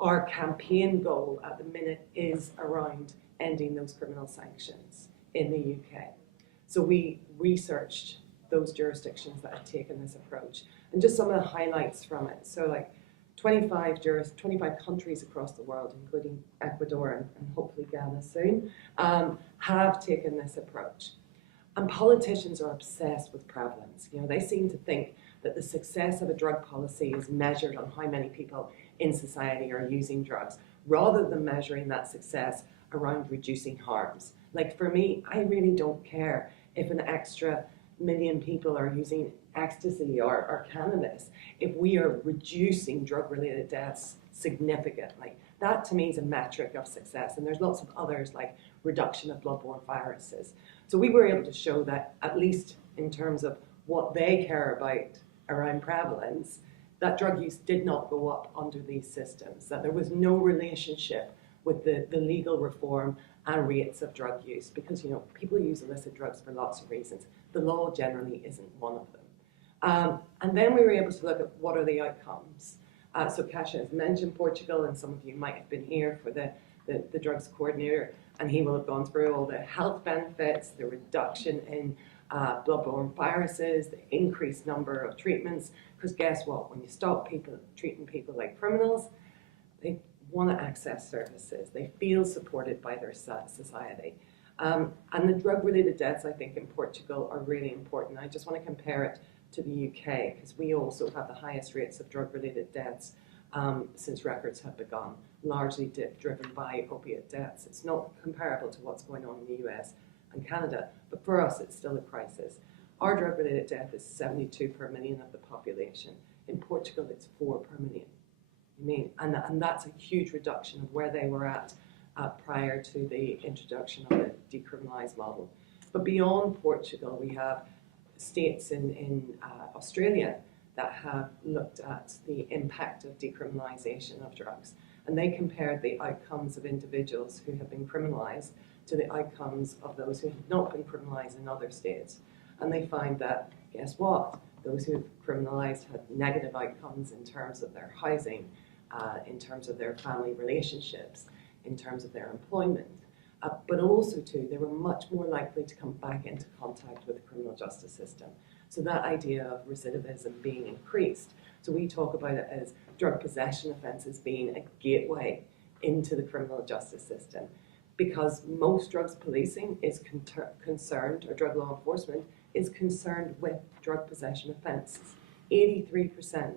our campaign goal at the minute is around ending those criminal sanctions in the UK. So we researched those jurisdictions that have taken this approach, and just some of the highlights from it. So like 25 countries across the world, including Ecuador and hopefully Ghana soon, have taken this approach. And politicians are obsessed with prevalence. They seem to think that the success of a drug policy is measured on how many people in society are using drugs, rather than measuring that success around reducing harms. Like for me, I really don't care if an extra million people are using ecstasy or cannabis, if we are reducing drug-related deaths significantly. That to me is a metric of success, and there's lots of others like reduction of bloodborne viruses. So we were able to show that, at least in terms of what they care about around prevalence, that drug use did not go up under these systems, that there was no relationship with the legal reform and rates of drug use, because people use illicit drugs for lots of reasons. The law generally isn't one of them. And then we were able to look at what are the outcomes. So Kasia has mentioned Portugal, and some of you might have been here for the drugs coordinator, and he will have gone through all the health benefits, the reduction in bloodborne viruses, the increased number of treatments, because guess what? When you stop treating people like criminals, they want to access services. They feel supported by their society. And the drug-related deaths, I think, in Portugal are really important. I just want to compare it to the UK, because we also have the highest rates of drug-related deaths since records have begun, largely driven by opiate deaths. It's not comparable to what's going on in the US and Canada, but for us, it's still a crisis. Our drug-related death is 72 per million of the population. In Portugal, it's 4 per million. And that's a huge reduction of where they were at prior to the introduction of the decriminalised model. But beyond Portugal, we have states in Australia that have looked at the impact of decriminalisation of drugs. And they compared the outcomes of individuals who have been criminalised to the outcomes of those who have not been criminalised in other states. And they find that, guess what? Those who have criminalised had negative outcomes in terms of their housing, in terms of their family relationships, in terms of their employment. But also, too, they were much more likely to come back into contact with the criminal justice system. So that idea of recidivism being increased. So we talk about it as drug possession offences being a gateway into the criminal justice system. Because most drugs policing is concerned, or drug law enforcement, is concerned with drug possession offences. 83%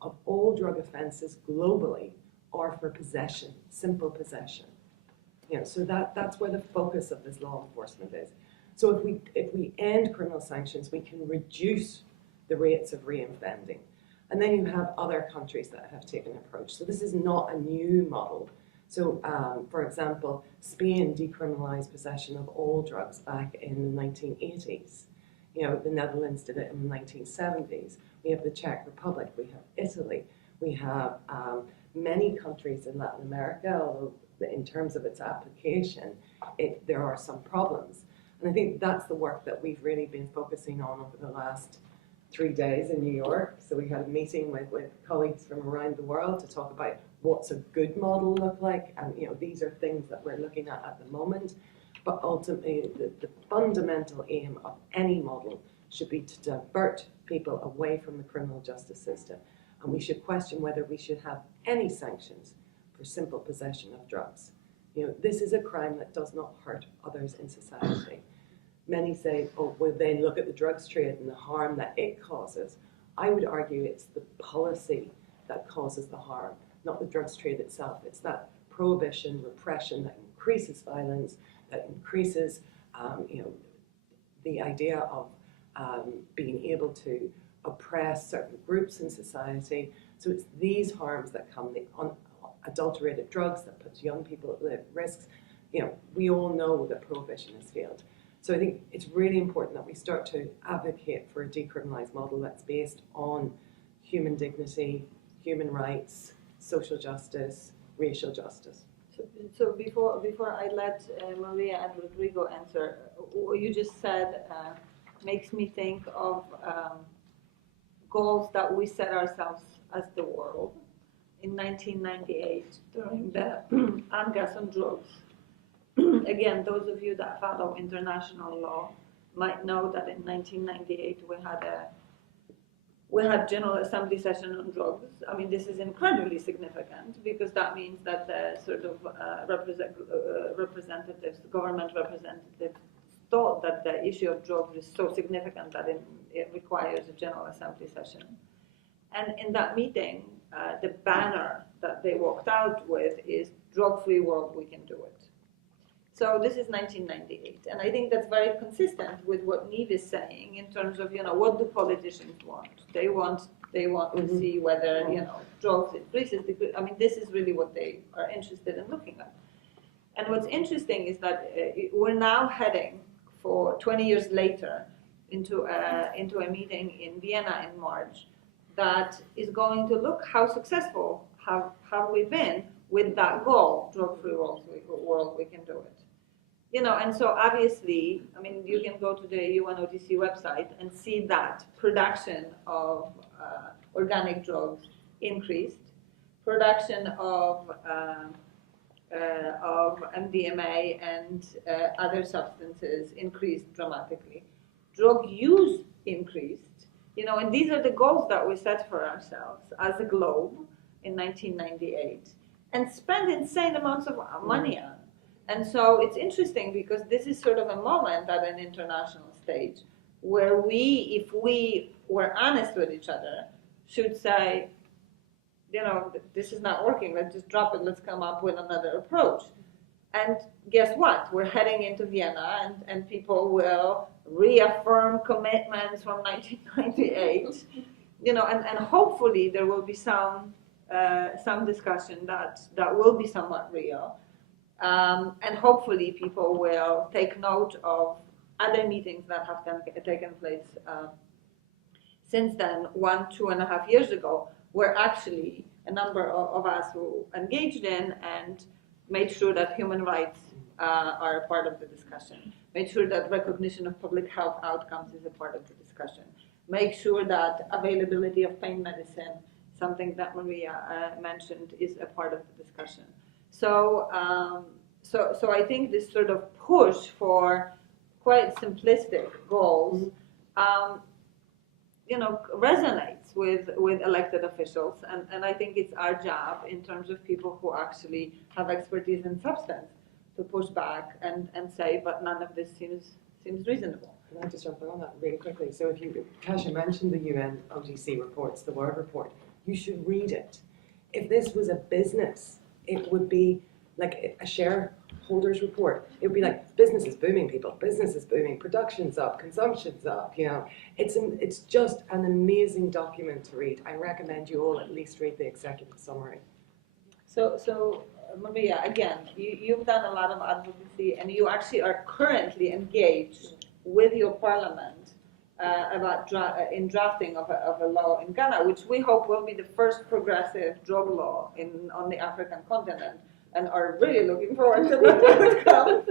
of all drug offences globally are for possession, simple possession. So that's where the focus of this law enforcement is. So if we end criminal sanctions, we can reduce the rates of reoffending. And then you have other countries that have taken an approach. So this is not a new model. So, for example, Spain decriminalised possession of all drugs back in the 1980s. The Netherlands did it in the 1970s. We have the Czech Republic, we have Italy, we have many countries in Latin America, although in terms of its application, there are some problems. And I think that's the work that we've really been focusing on over the last 3 days in New York. So we had a meeting with colleagues from around the world to talk about what's a good model look like. And these are things that we're looking at the moment. But ultimately, the fundamental aim of any model should be to divert people away from the criminal justice system. And we should question whether we should have any sanctions for simple possession of drugs. This is a crime that does not hurt others in society. Many say, oh, well, then look at the drugs trade and the harm that it causes. I would argue it's the policy that causes the harm, not the drugs trade itself. It's that prohibition, repression that increases violence, that increases, the idea of being able to oppress certain groups in society. So it's these harms that come, the adulterated drugs that puts young people at risks. You know, we all know that prohibition has failed. So I think it's really important that we start to advocate for a decriminalised model that's based on human dignity, human rights, social justice, racial justice. So before I let Maria and Rodrigo answer, what you just said makes me think of goals that we set ourselves as the world in 1998 during the UNGAS on drugs. Again, those of you that follow international law might know that in 1998 we had General Assembly session on drugs. I mean, this is incredibly significant because that means that the sort of representatives, government representatives, thought that the issue of drugs is so significant that it requires a General Assembly session. And in that meeting, the banner that they walked out with is "Drug-free world, we can do it." So this is 1998, and I think that's very consistent with what Niamh is saying in terms of, you know, what do politicians want? They want to see whether, you know, drugs increases. I mean, this is really what they are interested in looking at. And what's interesting is that we're now heading for 20 years later into a meeting in Vienna in March that is going to look how successful have we been with that goal, drug-free world, we can do it. You know, and so obviously, I mean, you can go to the UNODC website and see that production of organic drugs increased, production of MDMA and other substances increased dramatically. Drug use increased, you know, and these are the goals that we set for ourselves as a globe in 1998 and spend insane amounts of money on. And so it's interesting because this is sort of a moment at an international stage where we, if we were honest with each other, should say, you know, this is not working, let's just drop it, let's come up with another approach. And guess what? We're heading into Vienna and people will reaffirm commitments from 1998, you know, and hopefully there will be some discussion that will be somewhat real. And hopefully people will take note of other meetings that have taken place since then, 2.5 years ago, where actually a number of us who engaged in and made sure that human rights are a part of the discussion, made sure that recognition of public health outcomes is a part of the discussion, make sure that availability of pain medicine, something that Maria mentioned, is a part of the discussion. So I think this sort of push for quite simplistic goals, you know, resonates with elected officials, and I think it's our job in terms of people who actually have expertise in substance to push back and say, but none of this seems reasonable. Can I just jump in on that really quickly? So if you, Kasia mentioned the UNODC reports, the World Report, you should read it. If this was a business, it would be like a shareholders report. It would be like, business is booming, people. Business is booming. Production's up. Consumption's up. You know, it's just an amazing document to read. I recommend you all at least read the executive summary. So Maria, again, you've done a lot of advocacy, and you actually are currently engaged with your parliament about in drafting of a law in Ghana, which we hope will be the first progressive drug law on the African continent, and are really looking forward to that outcome.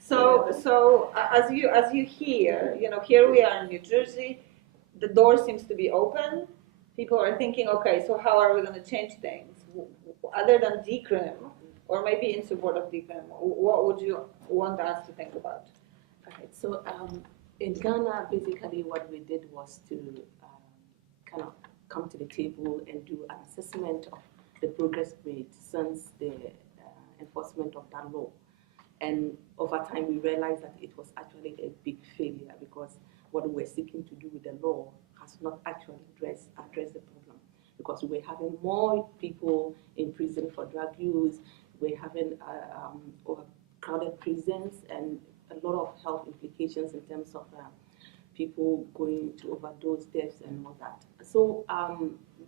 So as you hear, you know, here we are in New Jersey, the door seems to be open. People are thinking, okay, so how are we going to change things? Other than decrim, or maybe in support of decrim, what would you want us to think about? Okay, so in Ghana, basically what we did was to kind of come to the table and do an assessment of the progress made since the enforcement of that law. And over time, we realized that it was actually a big failure because what we were seeking to do with the law has not actually addressed the problem. Because we're having more people in prison for drug use, we're having overcrowded prisons, and a lot of health implications in terms of people going to overdose deaths and all that. So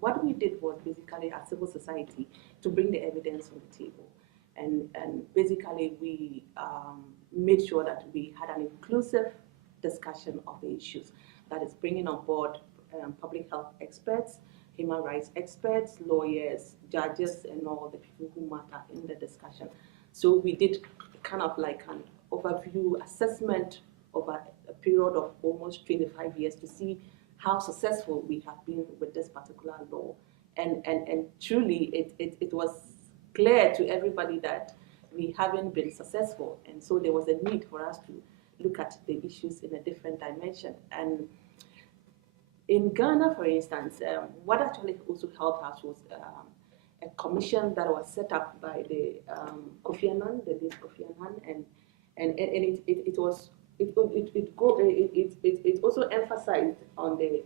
what we did was basically as civil society to bring the evidence on the table. And basically we made sure that we had an inclusive discussion of the issues. That is bringing on board public health experts, human rights experts, lawyers, judges, and all the people who matter in the discussion. So we did kind of like an overview assessment over a period of almost 25 years to see how successful we have been with this particular law. And truly it was clear to everybody that we haven't been successful. And so there was a need for us to look at the issues in a different dimension. And in Ghana, for instance, what actually also helped us was a commission that was set up by the Kofi Annan, the late Kofi Annan, and it also emphasized on the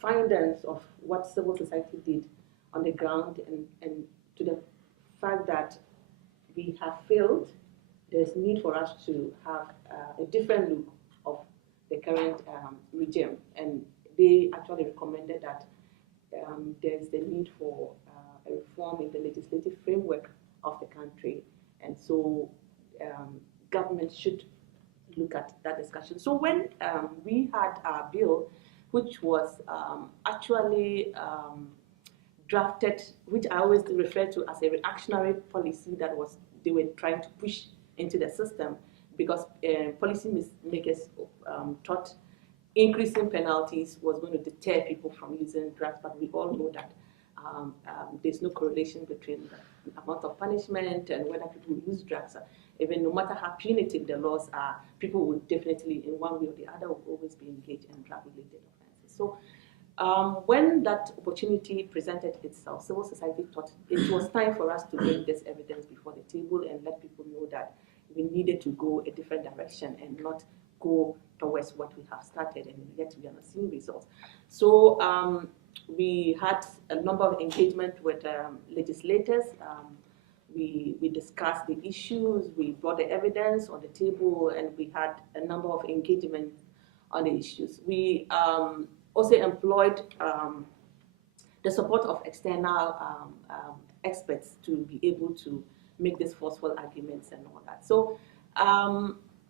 findings of what civil society did on the ground, and to the fact that we have failed. There's need for us to have a different look of the current regime, and they actually recommended that there's the need for a reform in the legislative framework of the country, and so government should look at that discussion. So when we had our bill, which was actually drafted, which I always refer to as a reactionary policy that was they were trying to push into the system, because policy makers thought increasing penalties was going to deter people from using drugs, but we all know that there's no correlation between the amount of punishment and whether people use drugs. Even no matter how punitive the laws are, people will definitely, in one way or the other, will always be engaged in drug-related offenses. So when that opportunity presented itself, civil society thought it was time for us to bring this evidence before the table and let people know that we needed to go a different direction and not go towards what we have started, and yet we are not seeing results. So we had a number of engagement with legislators. We discussed the issues, we brought the evidence on the table, and we had a number of engagements on the issues. We also employed the support of external experts to be able to make these forceful arguments and all that. So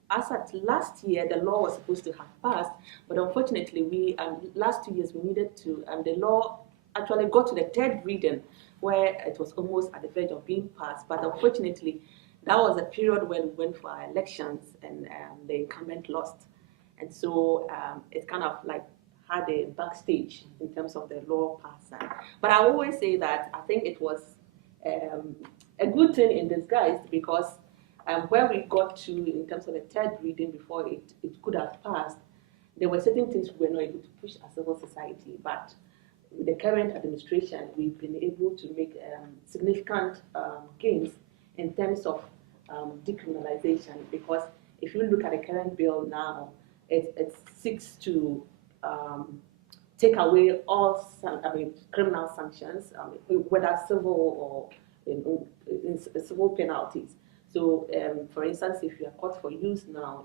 as at last year, the law was supposed to have passed, but unfortunately, we last 2 years we needed to, the law actually got to the third reading, where it was almost at the verge of being passed. But unfortunately, that was a period when we went for our elections, and the incumbent lost, and so it kind of like had a backstage in terms of the law passing. But I always say that I think it was a good thing in disguise, because where we got to in terms of the third reading before it could have passed, there were certain things we were not able to push as civil society. But with the current administration, we've been able to make significant gains in terms of decriminalization, because if you look at the current bill now, it seeks to take away all criminal sanctions, whether civil or civil penalties. So, for instance, if you are caught for use now,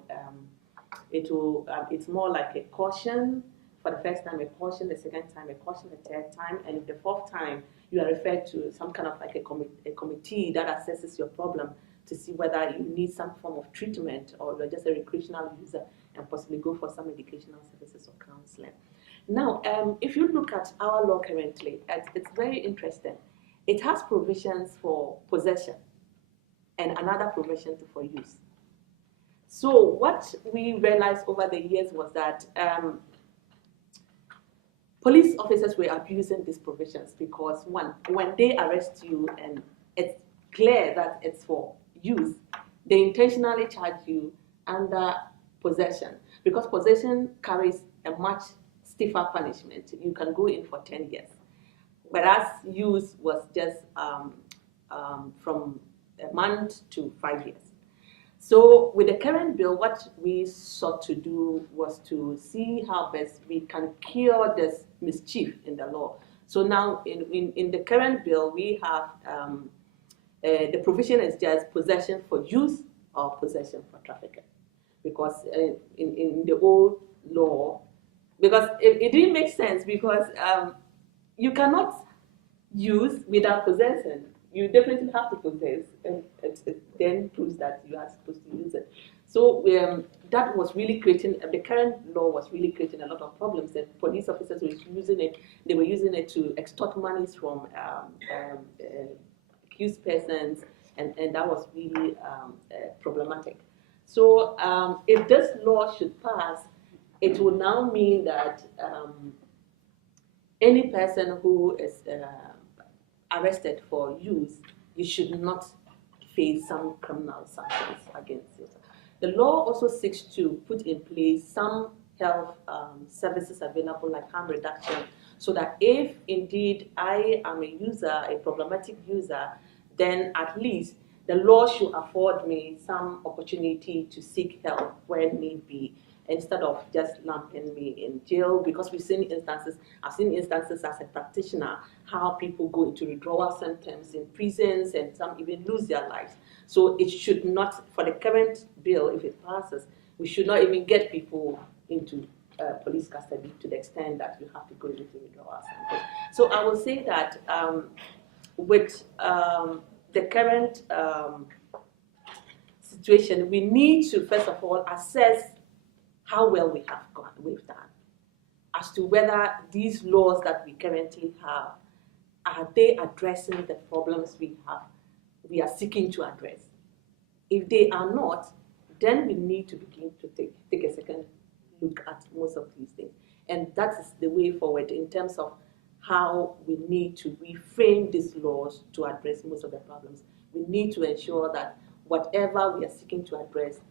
it's more like a caution. For the first time, a caution; the second time, a caution; the third time, and the fourth time, you are referred to some kind of like a committee that assesses your problem to see whether you need some form of treatment or you're just a recreational user and possibly go for some educational services or counseling. Now, if you look at our law currently, it's very interesting. It has provisions for possession and another provision for use. So what we realized over the years was that police officers were abusing these provisions, because one, when they arrest you and it's clear that it's for use, they intentionally charge you under possession, because possession carries a much stiffer punishment. You can go in for 10 years, whereas use was just from a month to 5 years. So with the current bill, what we sought to do was to see how best we can cure this mischief in the law. So now in the current bill, we have the provision is just possession for use or possession for trafficking. Because in the old law, because it didn't make sense because you cannot use without possessing. You definitely have to possess, and it then proves that you are supposed to use it. So that was really creating, the current law was really creating a lot of problems. And police officers were using it, they were using it to extort monies from accused persons, and that was really problematic. So if this law should pass, it will now mean that any person who is arrested for use, you should not face some criminal sanctions against it. The law also seeks to put in place some health services available like harm reduction, so that if indeed I am a user, a problematic user, then at least the law should afford me some opportunity to seek help when need be, instead of just lumping me in jail. Because I've seen instances as a practitioner, how people go into withdrawal symptoms in prisons and some even lose their lives. So it should not, for the current bill, if it passes, we should not even get people into police custody to the extent that you have to go into withdrawal symptoms. So I will say that with the current situation, we need to first of all assess how well we've done, as to whether these laws that we currently have, are they addressing the problems we are seeking to address. If they are not, then we need to begin to take a second look at most of these things. And that is the way forward in terms of how we need to reframe these laws to address most of the problems. We need to ensure that whatever we are seeking to address,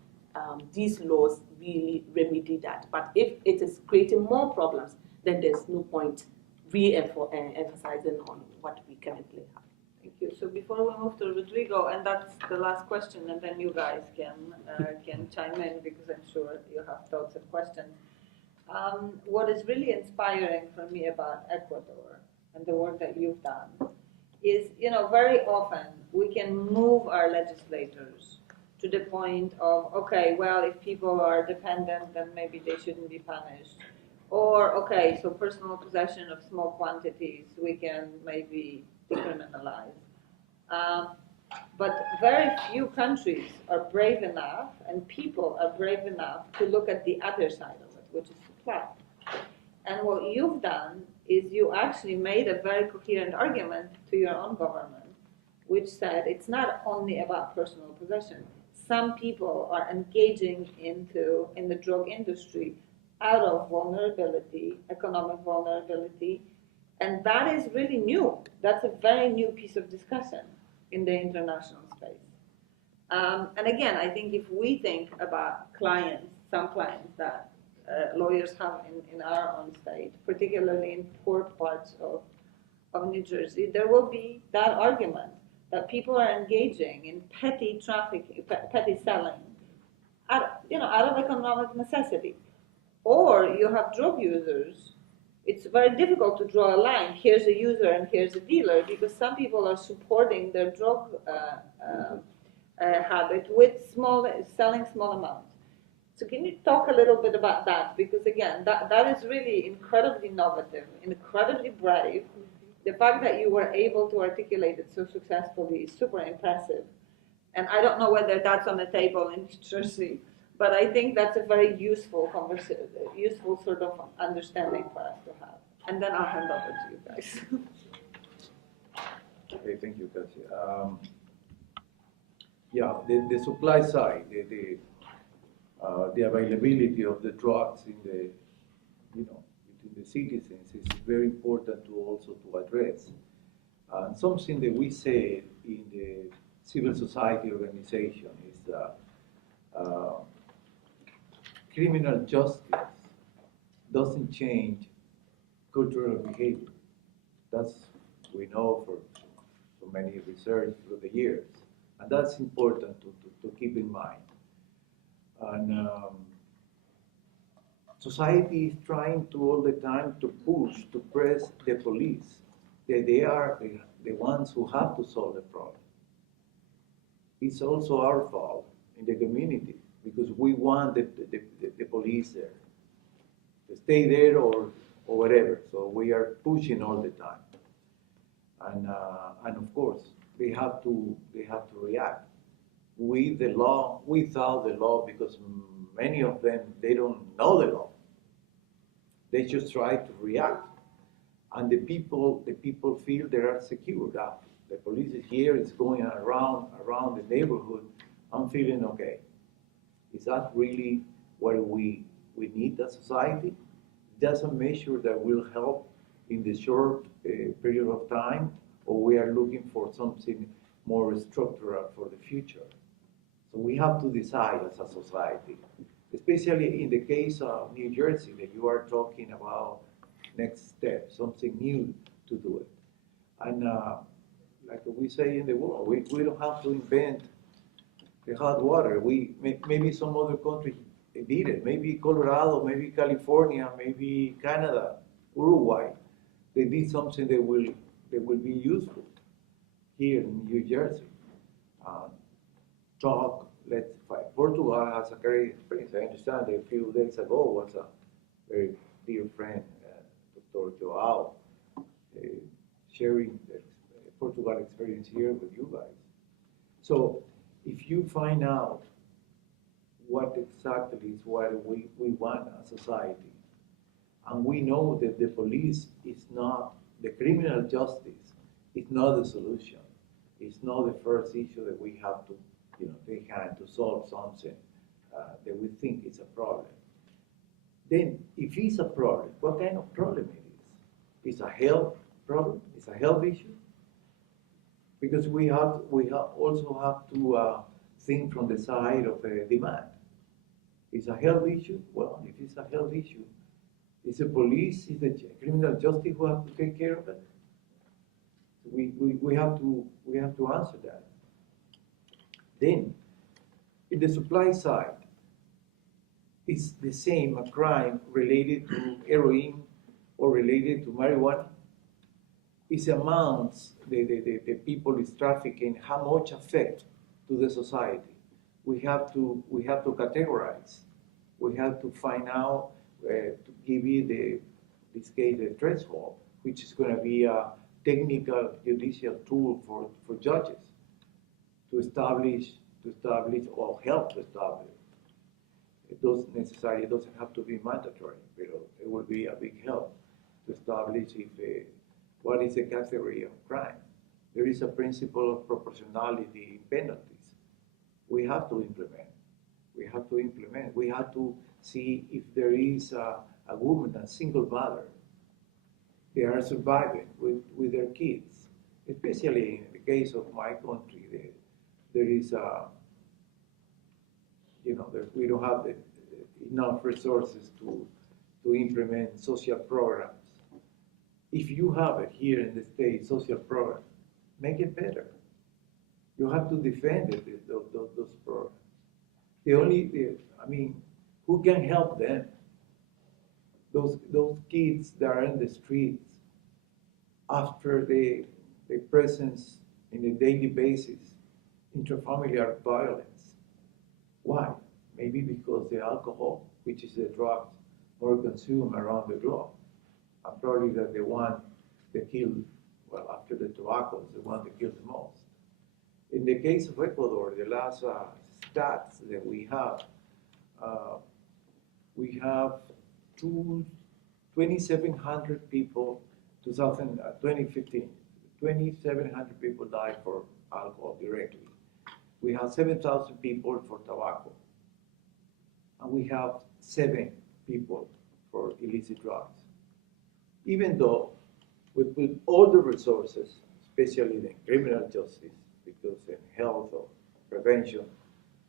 these laws really remedy that. But if it is creating more problems, then there's no point re-emphasizing on what we currently have. Thank you. So before we move to Rodrigo, and that's the last question, and then you guys can chime in, because I'm sure you have thoughts and questions. What is really inspiring for me about Ecuador and the work that you've done is, very often we can move our legislators to the point of, okay, well, if people are dependent, then maybe they shouldn't be punished. Or, okay, so personal possession of small quantities, we can maybe decriminalize. But very few countries are brave enough, and people are brave enough to look at the other side of it, which is supply. And what you've done is you actually made a very coherent argument to your own government, which said it's not only about personal possession. Some people are engaging in the drug industry out of vulnerability, economic vulnerability, and that is really new. That's a very new piece of discussion in the international space. And again, I think if we think about clients, some clients that lawyers have in our own state, particularly in poor parts of New Jersey, there will be that argument that people are engaging in petty trafficking, petty selling, out of economic necessity. Or you have drug users. It's very difficult to draw a line. Here's a user and here's a dealer, because some people are supporting their drug habit with selling small amounts. So can you talk a little bit about that? Because again, that is really incredibly innovative, incredibly brave. The fact that you were able to articulate it so successfully is super impressive. And I don't know whether that's on the table in New Jersey, but I think that's a very useful sort of understanding for us to have. And then I'll hand over to you guys. Okay, thank you, Cassie. The supply side, the availability of the drugs in the, between the citizens is very important to address. And something that we say in the civil society organization is criminal justice doesn't change cultural behavior. That's we know for many research through the years, and that's important to keep in mind. And society is trying to all the time to push, to press the police. They are the ones who have to solve the problem. It's also our fault in the community, because we want the police there. stay there or whatever. So we are pushing all the time. And of course, they have to react with the law, without the law, because many of them, they don't know the law. They just try to react. And the people feel they are secure. That the police is here, it's going around the neighborhood. I'm feeling okay. Is that really what we need as society? That's a measure that will help in the short period of time, or we are looking for something more structural for the future. So we have to decide as a society, especially in the case of New Jersey that you are talking about next step, something new to do it. And like we say in the world, we don't have to invent the hot water. Maybe some other country did it. Maybe Colorado, maybe California, maybe Canada, Uruguay. They did something that will be useful here in New Jersey. Portugal has a great experience. I understand that a few days ago was a very dear friend, Dr. Joao, sharing the Portugal experience here with you guys. So if you find out what exactly is what we want as a society, and we know that the police is not, the criminal justice is not the solution. It's not the first issue that we have to take hand to solve something that we think is a problem. Then, if it's a problem, what kind of problem it is? It's a health problem? It's a health issue? Because we also have to think from the side of demand. It's a health issue? Well, if it's a health issue, is the police, is the criminal justice who have to take care of it? We have to answer that. Then, in the supply side, it's the same a crime related to heroin or related to marijuana. It's amounts the people is trafficking, how much affect to the society. We have to categorize. We have to find out to give you this case the threshold, which is going to be a technical judicial tool for judges to establish or help to establish. It doesn't have to be mandatory, but it will be a big help to establish what is the category of crime. There is a principle of proportionality in penalties. We have to implement. We have to see if there is a woman, a single mother, they are surviving with their kids. Especially in the case of my country, there is we don't have enough resources to implement social programs. If you have it here in the state, social program, make it better. You have to defend those programs. Who can help them? Those kids that are in the streets after the presence in a daily basis, intrafamiliar violence. Why? Maybe because the alcohol, which is the drug more consumed around the globe, and probably that the one that killed, after the tobacco, is the one that killed the most. In the case of Ecuador, the last stats that we have 2,700 people, 2015, 2,700 people died for alcohol directly. We have 7,000 people for tobacco. And we have 7 people for illicit drugs. Even though we put all the resources, especially in criminal justice, because in health or prevention,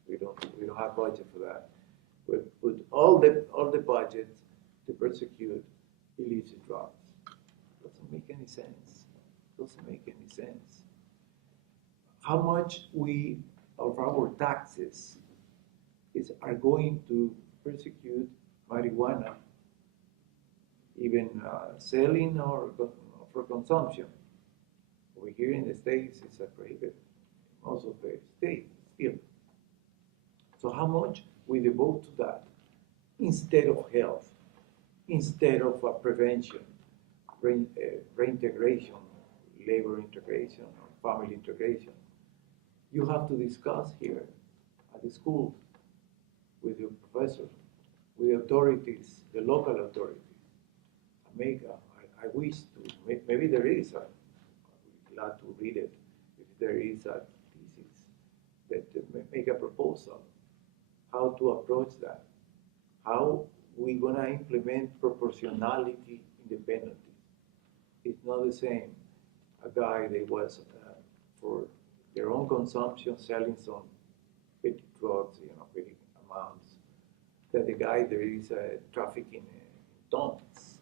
we don't have budget for that. We put all the budgets to persecute illicit drugs. Doesn't make any sense. How much of our taxes are going to persecute marijuana, even selling or for consumption? Over here in the States, it's prohibited. Most of the states still. So how much we devote to that instead of health, instead of prevention, reintegration, labor integration, family integration. You have to discuss here at the schools with your professors, with the authorities, the local authorities. I wish to, maybe there is, I'd be glad to read it, if there is a thesis that make a proposal, how to approach that, how we gonna implement proportionality independently. It's not the same, a guy that was for their own consumption selling some petty drugs, petty amounts, that the guy there is trafficking tons.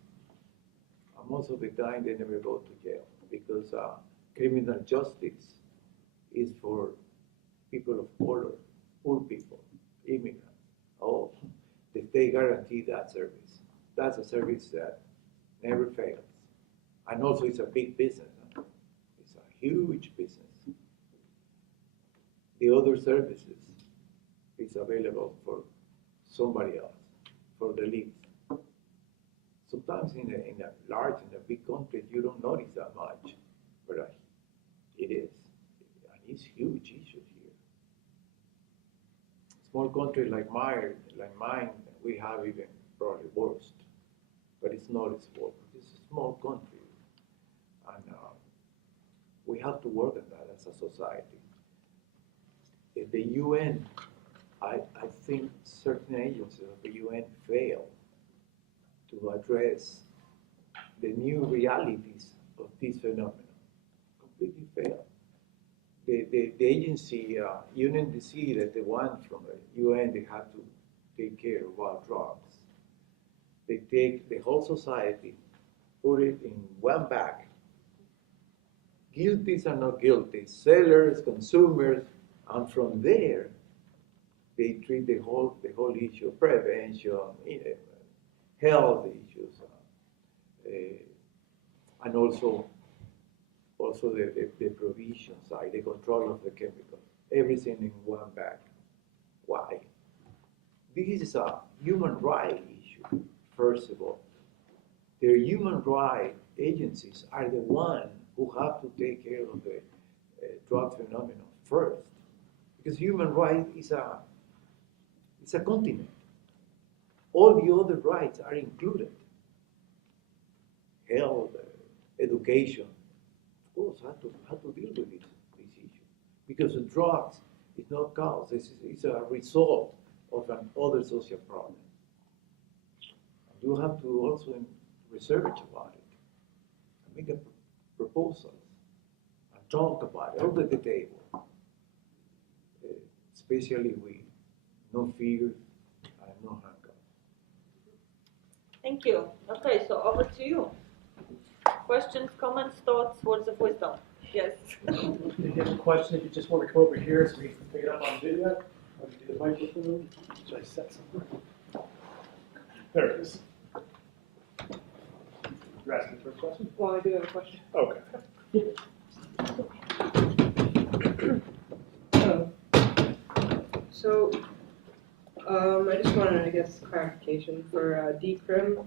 And most of the time they never go to jail because criminal justice is for people of color, poor people, immigrants. Oh, they guarantee that service. That's a service that never fails. And also it's a big business. Huh? It's a huge business. The other services is available for somebody else, for the least. Sometimes in a big country, you don't notice that much, but it is. And it's huge issues here. Small country like mine, we have even probably worse, but it's noticeable. It's a small country, and we have to work on that as a society. If the UN, I think certain agencies of the UN fail to address the new realities of this phenomenon. Completely fail. The agency, UNODC, that the one from the UN, they have to take care of our drugs. They take the whole society, put it in one bag. Guilty or not guilty, sellers, consumers, and from there, they treat the whole issue of prevention, health issues, and also the provision side, the control of the chemicals, everything in one bag. Why? This is a human rights issue, first of all. The human rights agencies are the ones who have to take care of the drug phenomenon first. Because human rights is a continent. All the other rights are included. Health, education, of course, have to deal with this issue. Because the drugs is not cause, it's a result of another social problem. You have to also research about it, and make a proposals, and talk about it, over the table, especially with no fear and no hunger. Thank you. Okay, so over to you. Questions, comments, thoughts, words of wisdom? Yes. If you have a question, if you just want to come over here so we can pick it up on video, or do the microphone. Should I set something? There it is. You're asking the first question? Well, I do have a question. Okay. So, I just wanted, I guess, clarification for decrim.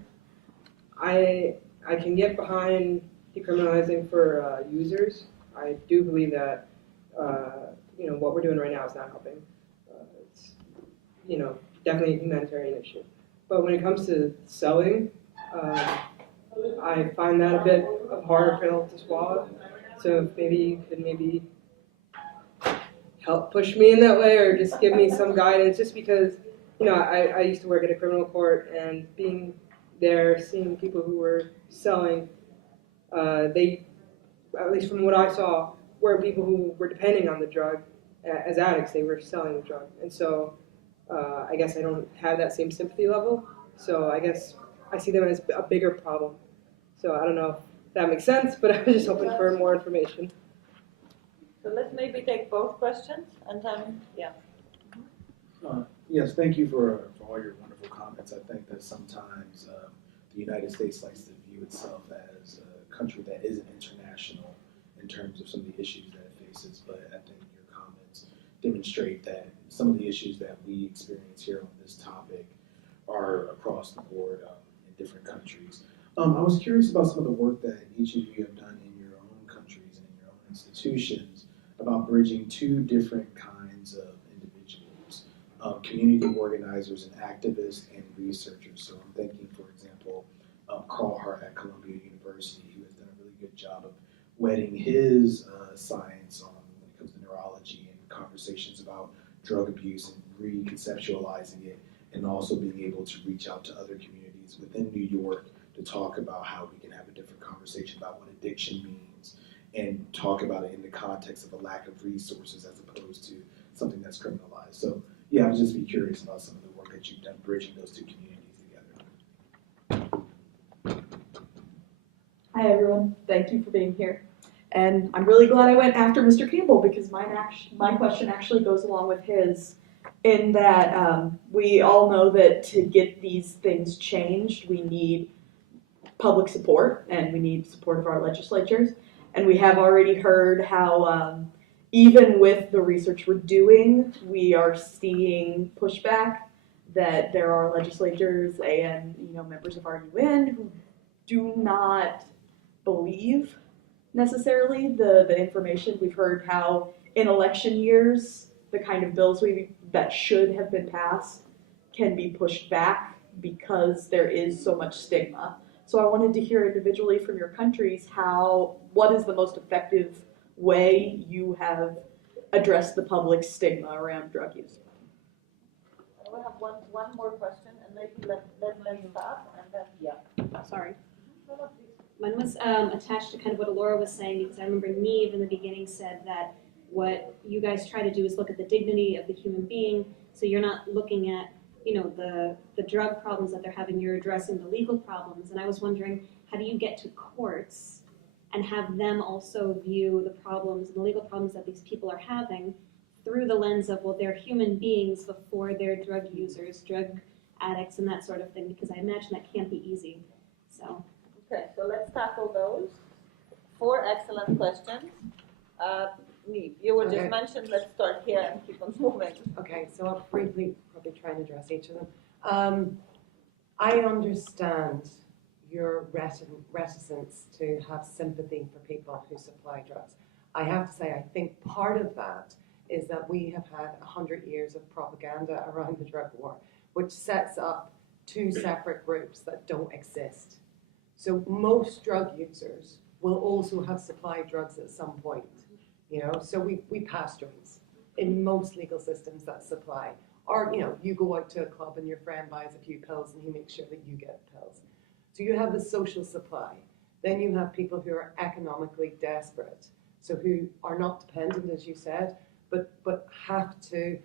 I can get behind decriminalizing for users. I do believe that what we're doing right now is not helping. It's definitely a humanitarian issue. But when it comes to selling, I find that a bit of a harder pill to swallow. So maybe you could help push me in that way, or just give me some guidance, just because, I used to work at a criminal court, and being there, seeing people who were selling, they, at least from what I saw, were people who were depending on the drug. As addicts, they were selling the drug. And so I guess I don't have that same sympathy level. So I guess I see them as a bigger problem. So I don't know if that makes sense, but I was just hoping for more information. So let's maybe take both questions and then, yeah. Yes, thank you for all your wonderful comments. I think that sometimes the United States likes to view itself as a country that isn't international in terms of some of the issues that it faces, but I think your comments demonstrate that some of the issues that we experience here on this topic are across the board in different countries. I was curious about some of the work that each of you have done in your own countries and in your own institutions about bridging two different kinds of individuals, community organizers and activists and researchers. So I'm thinking, for example, Carl Hart at Columbia University, who has done a really good job of wedding his science on when it comes to neurology and conversations about drug abuse and reconceptualizing it, and also being able to reach out to other communities within New York to talk about how we can have a different conversation about what addiction means and talk about it in the context of a lack of resources as opposed to something that's criminalized. So yeah, I would just be curious about some of the work that you've done bridging those two communities together. Hi everyone, thank you for being here. And I'm really glad I went after Mr. Campbell because my question actually goes along with his, in that we all know that to get these things changed, we need public support and we need support of our legislatures. And we have already heard how even with the research we're doing, we are seeing pushback, that there are legislators and members of our UN who do not believe necessarily the information. We've heard how in election years, the kind of bills that should have been passed can be pushed back because there is so much stigma. So I wanted to hear individually from your countries what is the most effective way you have addressed the public stigma around drug use. We have one more question, and maybe let's stop, and then, yeah. Sorry. Mine was attached to kind of what Alora was saying, because I remember Neve in the beginning said that what you guys try to do is look at the dignity of the human being, so you're not looking at the drug problems that they're having, you're addressing the legal problems. And I was wondering, how do you get to courts and have them also view the problems and the legal problems that these people are having through the lens of, well, they're human beings before they're drug users, drug addicts, and that sort of thing, because I imagine that can't be easy. So. Okay, so let's tackle those. 4 excellent questions. Neve, you were just mentioned, let's start here and keep on moving. Okay, so I'll briefly probably try and address each of them. I understand your reticence to have sympathy for people who supply drugs. I have to say, I think part of that is that we have had 100 years of propaganda around the drug war, which sets up 2 separate groups that don't exist. So most drug users will also have supplied drugs at some point. So we pass joints in most legal systems that supply. Or, you go out to a club and your friend buys a few pills and he makes sure that you get pills. So you have the social supply. Then you have people who are economically desperate. So who are not dependent, as you said, but have to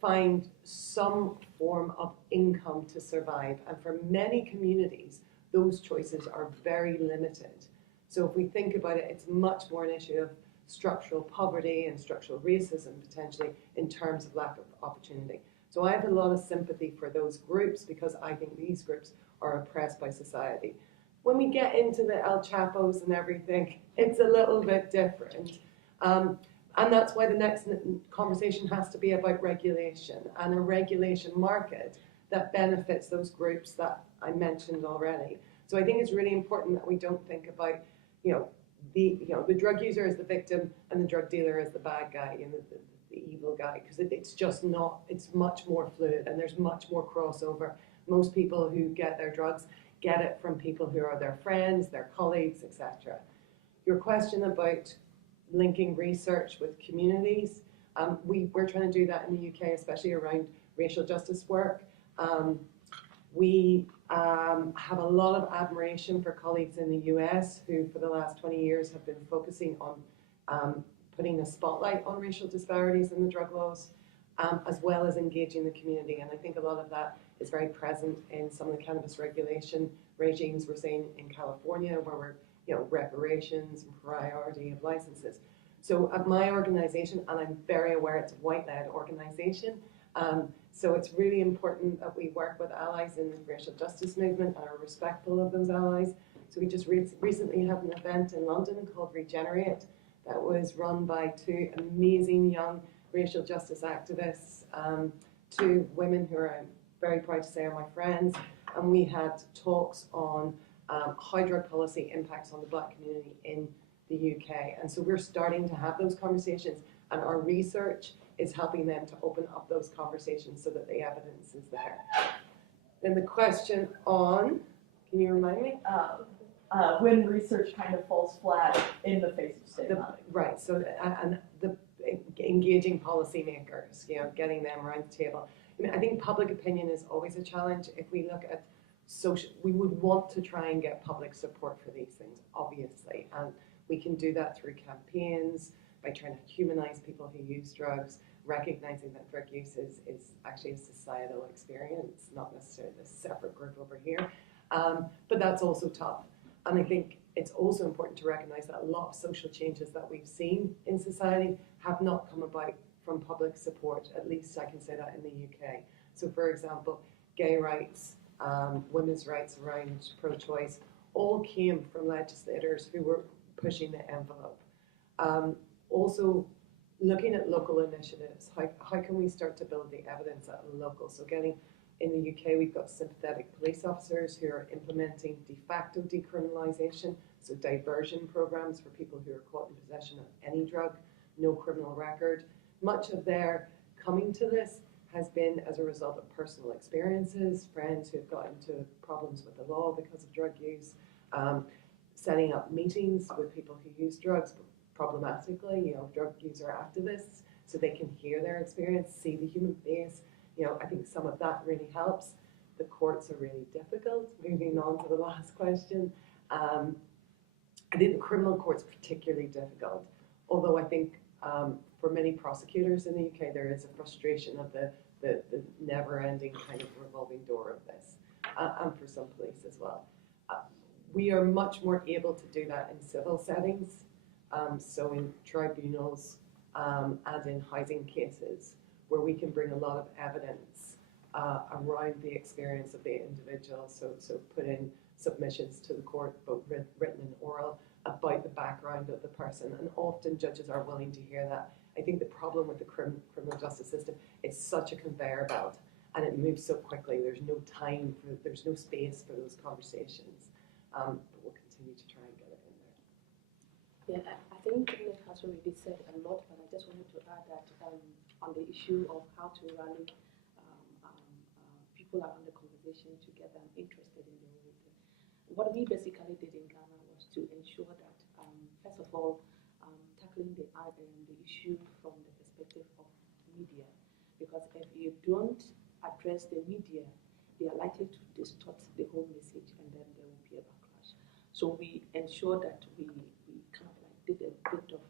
find some form of income to survive. And for many communities, those choices are very limited. So if we think about it, it's much more an issue of structural poverty and structural racism, potentially, in terms of lack of opportunity. So I have a lot of sympathy for those groups because I think these groups are oppressed by society. When we get into the El Chapos and everything, it's a little bit different. And that's why the next conversation has to be about regulation and a regulation market that benefits those groups that I mentioned already. So I think it's really important that we don't think about, the drug user as the victim and the drug dealer as the bad guy and the evil guy, because it's just not, it's much more fluid and there's much more crossover. Most people who get their drugs get it from people who are their friends, their colleagues, etc. Your question about linking research with communities, we're trying to do that in the UK, especially around racial justice work. We have a lot of admiration for colleagues in the US who for the last 20 years have been focusing on putting a spotlight on racial disparities in the drug laws, as well as engaging the community. And I think a lot of that is very present in some of the cannabis regulation regimes we're seeing in California, where we're, reparations and priority of licenses. So at my organization, and I'm very aware it's a white-led organization, so it's really important that we work with allies in the racial justice movement and are respectful of those allies. So we just recently had an event in London called Regenerate that was run by 2 amazing young racial justice activists, 2 women who are, I'm very proud to say, are my friends, and we had talks on how drug policy impacts on the Black community in the UK. And so we're starting to have those conversations, and our research is helping them to open up those conversations so that the evidence is there. Then the question on, can you remind me? When research kind of falls flat in the face of state funding. Right, so, and the engaging policymakers, getting them around the table. I mean, I think public opinion is always a challenge. If we look at social, we would want to try and get public support for these things, obviously. And we can do that through campaigns, by trying to humanize people who use drugs, recognizing that drug use is actually a societal experience, not necessarily this separate group over here. But that's also tough. And I think it's also important to recognize that a lot of social changes that we've seen in society have not come about from public support. At least I can say that in the UK. So for example, gay rights, women's rights around pro-choice, all came from legislators who were pushing the envelope. Also, looking at local initiatives, how can we start to build the evidence at a local? So getting, in the UK, we've got sympathetic police officers who are implementing de facto decriminalisation, so diversion programs for people who are caught in possession of any drug, no criminal record. Much of their coming to this has been as a result of personal experiences, friends who have got into problems with the law because of drug use, setting up meetings with people who use drugs problematically, drug user activists, so they can hear their experience, see the human face. I think some of that really helps. The courts are really difficult. Moving on to the last question. I think the criminal court's particularly difficult, although I think for many prosecutors in the UK, there is a frustration of the never-ending kind of revolving door of this, and for some police as well. We are much more able to do that in civil settings, so in tribunals and in housing cases, where we can bring a lot of evidence around the experience of the individual, so put in submissions to the court, both written and oral, about the background of the person, and often judges are willing to hear that. I think the problem with the criminal justice system, it's such a conveyor belt, and it moves so quickly. There's no time, there's no space for those conversations, but we'll continue to try and get it in there. Yeah, I think Nick has already said a lot, but I just wanted to add that on the issue of how to rally people around the conversation to get them interested in the whole thing. What we basically did in Ghana was to ensure that, first of all, tackling the issue from the perspective of media, because if you don't address the media, they are likely to distort the whole message, and then there will be a backlash. So we ensured that we kind of like did a bit of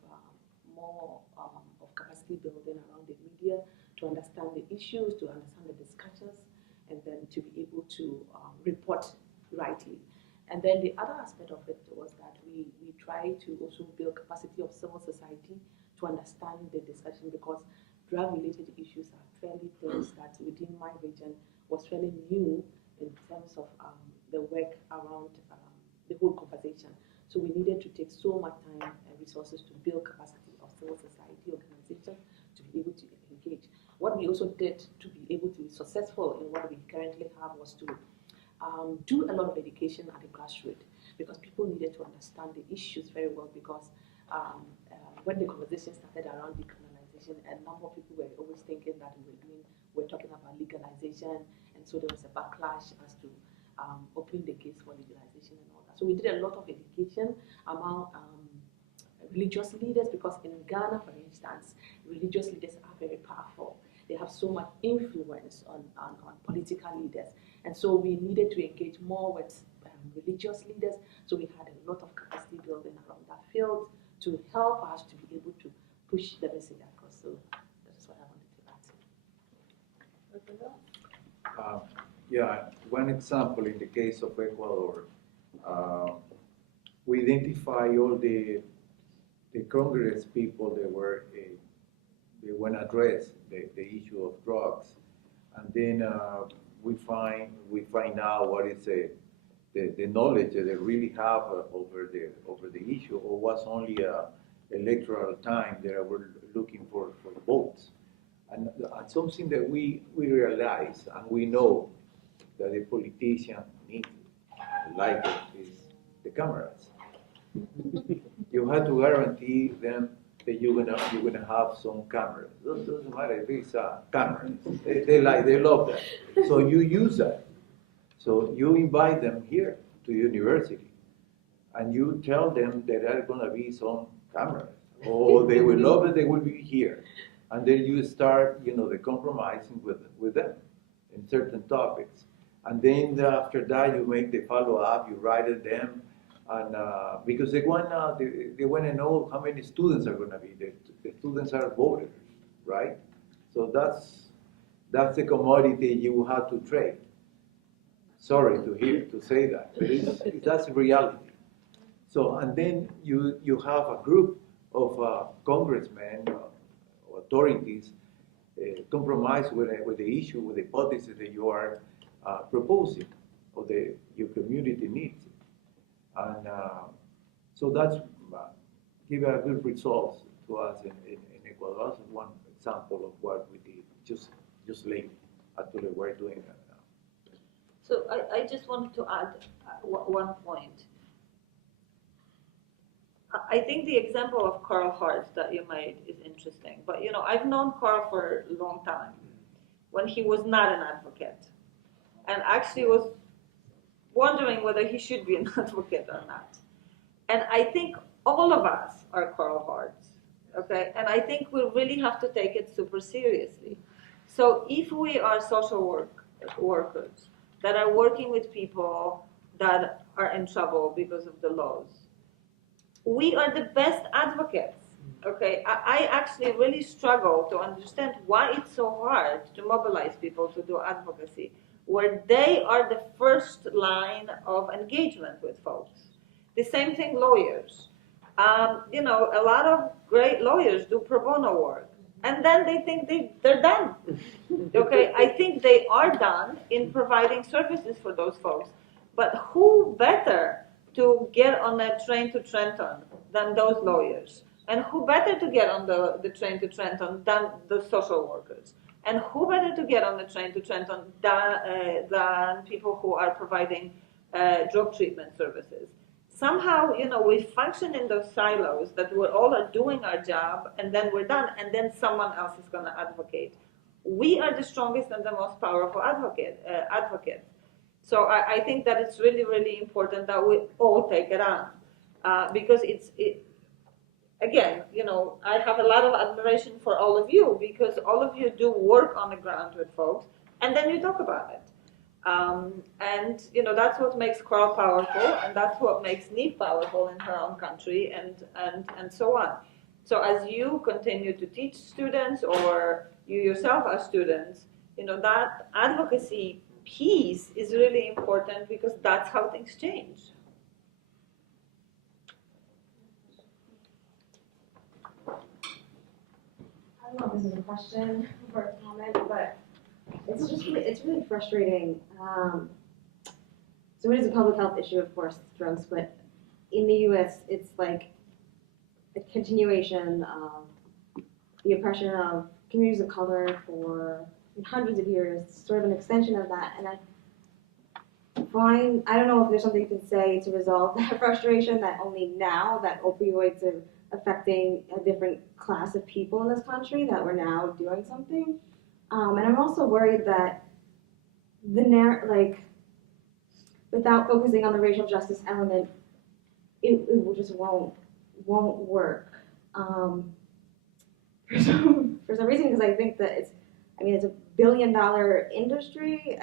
more of capacity building around the media to understand the issues, to understand the discussions, and then to be able to report rightly. And then the other aspect of it was that we try to also build capacity of civil society to understand the discussion, because drug-related issues are fairly things that within my region was fairly new in terms of the work around the whole conversation. So we needed to take so much time and resources to build capacity of civil society organizations to be able to engage. What we also did to be able to be successful in what we currently have was to do a lot of education at the grassroots, because people needed to understand the issues very well, because when the conversation started around decriminalization, a number of people were always thinking that we're talking about legalization, and so there was a backlash as to opening the gates for legalization and all that. So we did a lot of education among religious leaders, because in Ghana, for instance, religious leaders are very powerful. They have so much influence on political leaders. And so we needed to engage more with religious leaders. So we had a lot of capacity building around that field to help us to be able to push the message across. So that's what I wanted to add. Yeah, one example in the case of Ecuador, we identify all the Congress people that were they want to address the issue of drugs, and then we find out what is the knowledge that they really have over the issue, or was only a electoral time that were looking for votes, and something that we realize and we know that the politician needs, like it, is the cameras. You have to guarantee them that you're gonna have some cameras. Doesn't matter if it's cameras. They love that. So you use that. So you invite them here to the university, and you tell them that there are gonna be some cameras. Oh, they will love it. They will be here, and then you start, the compromising with them in certain topics, and then after that you make the follow up. You write it them. And because they want to know how many students are going to be. The students are voters, right? So that's the commodity you have to trade. Sorry to say that, but that's reality. So and then you have a group of congressmen, authorities, compromise with the issue, with the policy that you are proposing, or your community needs. And so that's give a good results to us in Ecuador. That's one example of what we did just lately. Actually, we're doing that now. So I just wanted to add one point. I think the example of Carl Hart that you made is interesting. But I've known Carl for a long time, when he was not an advocate, and actually was wondering whether he should be an advocate or not. And I think all of us are Carl Harts, okay? And I think we really have to take it super seriously. So if we are social workers that are working with people that are in trouble because of the laws, we are the best advocates, okay? I actually really struggle to understand why it's so hard to mobilize people to do advocacy, where they are the first line of engagement with folks. The same thing, lawyers. A lot of great lawyers do pro bono work, and then they think they're done. Okay, I think they are done in providing services for those folks, but who better to get on a train to Trenton than those lawyers? And who better to get on the train to Trenton than the social workers? And who better to get on the train to Trenton than people who are providing drug treatment services? Somehow, we function in those silos that we all are doing our job, and then we're done, and then someone else is going to advocate. We are the strongest and the most powerful advocates. So I think that it's really, really important that we all take it on, because again, I have a lot of admiration for all of you, because all of you do work on the ground with folks, and then you talk about it. And that's what makes Carl powerful, and that's what makes Neve powerful in her own country, and so on. So as you continue to teach students, or you yourself are students, that advocacy piece is really important, because that's how things change. I don't know if this is a question or a comment, but it's really frustrating. So it is a public health issue, of course, drugs, but in the U.S. it's like a continuation of the oppression of communities of color for hundreds of years, sort of an extension of that. And I don't know if there's something you can say to resolve that frustration, that only now that opioids are affecting a different class of people in this country, that we're now doing something. And I'm also worried that without focusing on the racial justice element, it just won't work. For some reason, because I think that it's a $1 billion industry.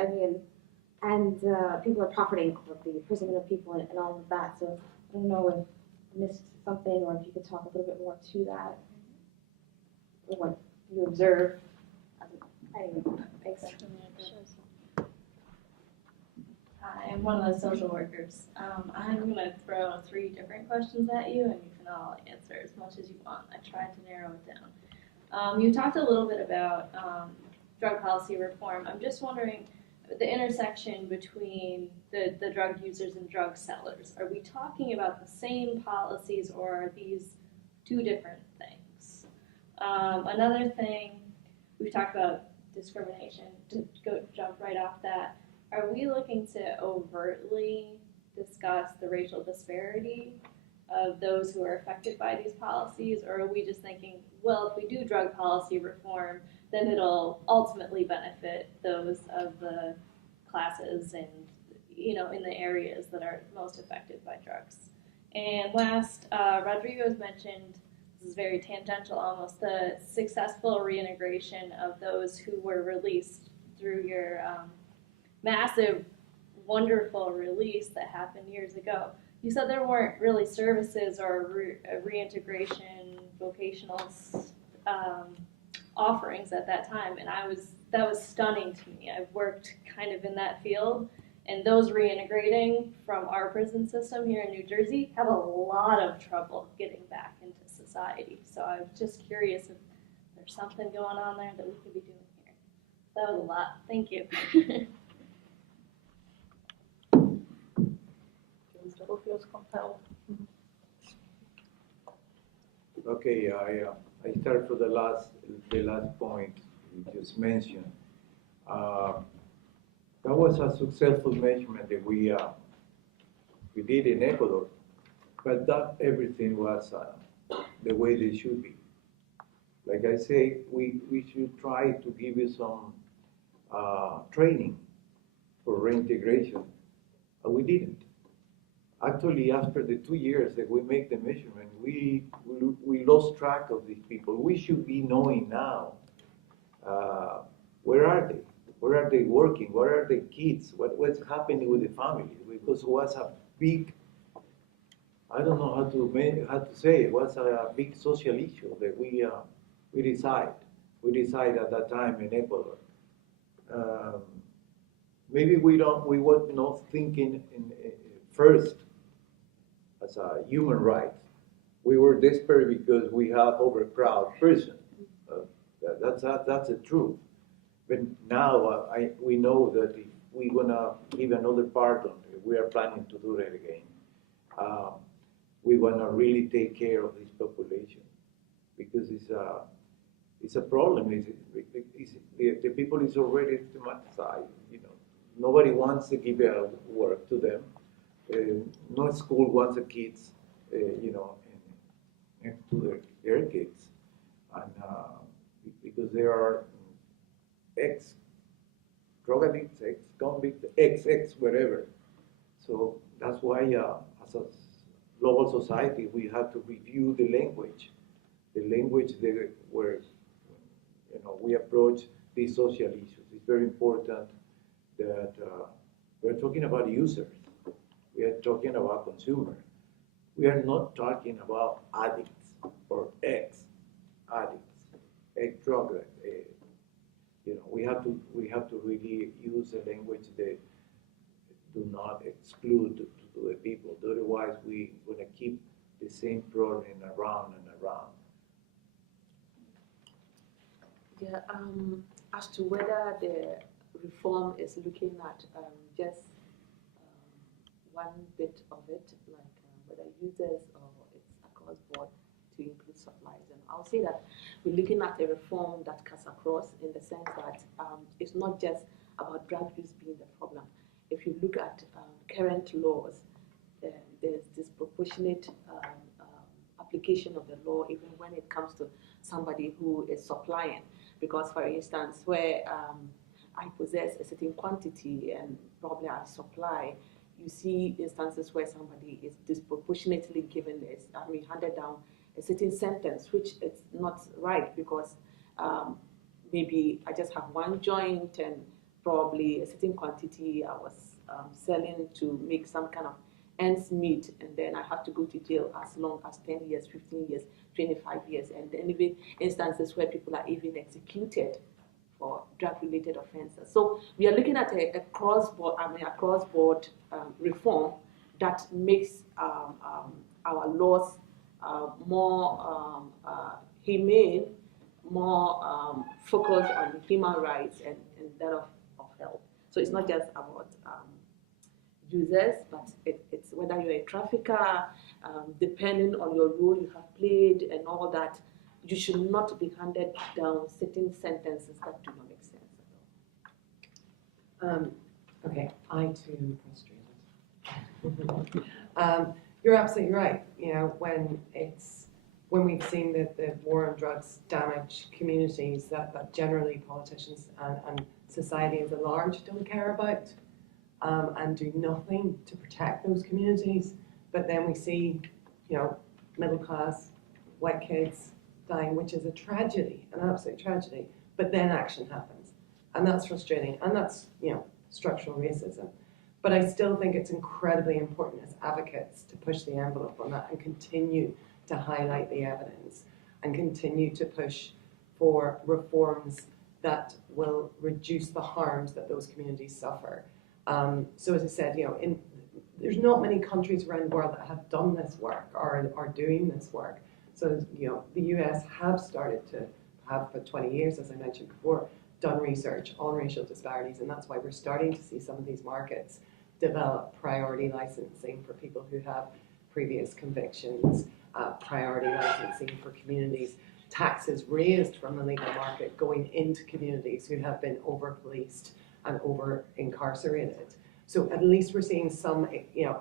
And people are profiting off of the imprisonment of people and all of that. So I don't know if I missed something, or if you could talk a little bit more to that, or what you observe. Anyway, thanks. Hi, I'm one of the social workers. I'm going to throw 3 different questions at you, and you can all answer as much as you want. I tried to narrow it down. You talked a little bit about drug policy reform. I'm just wondering, the intersection between the drug users and drug sellers. Are we talking about the same policies, or are these 2 different things? Another thing, we've talked about discrimination, to jump right off that. are we looking to overtly discuss the racial disparity of those who are affected by these policies, or are we just thinking, well, if we do drug policy reform, then it'll ultimately benefit those of the classes and, in the areas that are most affected by drugs? And last, Rodrigo's mentioned, this is very tangential almost, the successful reintegration of those who were released through your massive, wonderful release that happened years ago. You said there weren't really services or reintegration, vocational offerings at that time, and that was stunning to me. I've worked kind of in that field, and those reintegrating from our prison system here in New Jersey have a lot of trouble getting back into society. So I was just curious if there's something going on there that we could be doing here. That was a lot. Thank you. Who feels compelled? Okay, I start for the last point you just mentioned. That was a successful measurement that we did in Ecuador, but not everything was the way they should be. Like I say, we should try to give you some training for reintegration, but we didn't. Actually, after the 2 years that we make the measurement, we lost track of these people. We should be knowing now, where are they? Where are they working? Where are the kids? What's happening with the family? Because it was a big, I don't know how to say, it was a big social issue that we decide at that time in Ecuador. Maybe we were not thinking first as a human right. We were desperate because we have overcrowded prison. That's the truth. But now we know that if we're gonna give another pardon, we are planning to do that again. We wanna really take care of this population because it's a problem. The people is already stigmatized. Nobody wants to give work to them. No school wants the kids, next to their kids, and because they are ex-drug addicts, ex-convicts, ex whatever. So that's why, as a global society, we have to review the language where we approach these social issues. It's very important that we're talking about users. We are talking about consumers. We are not talking about addicts or ex-addicts, ex-drug addicts. We have to really use a language that do not exclude to the people. Otherwise, we're going to keep the same problem around and around. Yeah, as to whether the reform is looking at just one bit of it, like whether users or it's across board to include supplies. And I'll say that we're looking at a reform that cuts across in the sense that it's not just about drug use being the problem. If you look at current laws, there's disproportionate application of the law even when it comes to somebody who is supplying. Because, for instance, where I possess a certain quantity and probably I supply, you see instances where somebody is disproportionately handed down a certain sentence, which is not right because maybe I just have one joint and probably a certain quantity I was selling to make some kind of ends meet, and then I have to go to jail as long as 10 years, 15 years, 25 years, and then even instances where people are even executed for drug-related offenses. So we are looking at a cross-board reform that makes our laws more humane, more focused on human rights and that of health. So it's not just about users, but it's whether you're a trafficker, depending on your role you have played and all that, you should not be handed down certain sentences that do not make sense at all. Okay, I too am frustrated. You're absolutely right. You know, when we've seen that the war on drugs damage communities that generally politicians and society as a large don't care about, and do nothing to protect those communities. But then we see, you know, middle class white kids dying, which is a tragedy, an absolute tragedy. But then action happens, and that's frustrating, and that's, you know, structural racism. But I still think it's incredibly important as advocates to push the envelope on that and continue to highlight the evidence and continue to push for reforms that will reduce the harms that those communities suffer. So as I said, you know, there's not many countries around the world that have done this work or are doing this work. So, you know, the US have started to have for 20 years, as I mentioned before, done research on racial disparities, and that's why we're starting to see some of these markets develop priority licensing for people who have previous convictions, priority licensing for communities, taxes raised from the legal market going into communities who have been over-policed and over-incarcerated. So at least we're seeing some, you know,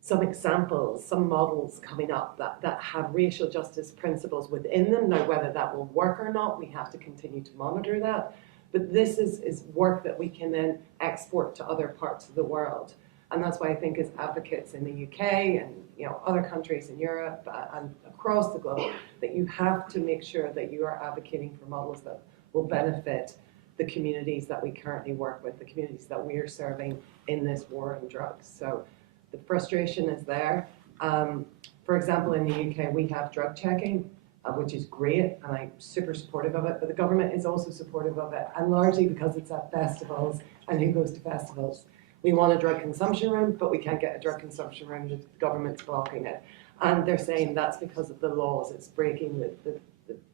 some examples, some models coming up that have racial justice principles within them. Now, whether that will work or not, we have to continue to monitor that. But this is work that we can then export to other parts of the world. And that's why I think as advocates in the UK and, you know, other countries in Europe and across the globe, that you have to make sure that you are advocating for models that will benefit the communities that we currently work with, the communities that we are serving in this war on drugs. So the frustration is there. For example, in the UK, we have drug checking, which is great, and I'm super supportive of it, but the government is also supportive of it, and largely because it's at festivals, and who goes to festivals? We want a drug consumption room, but we can't get a drug consumption room, the government's blocking it. And they're saying that's because of the laws, it's breaking the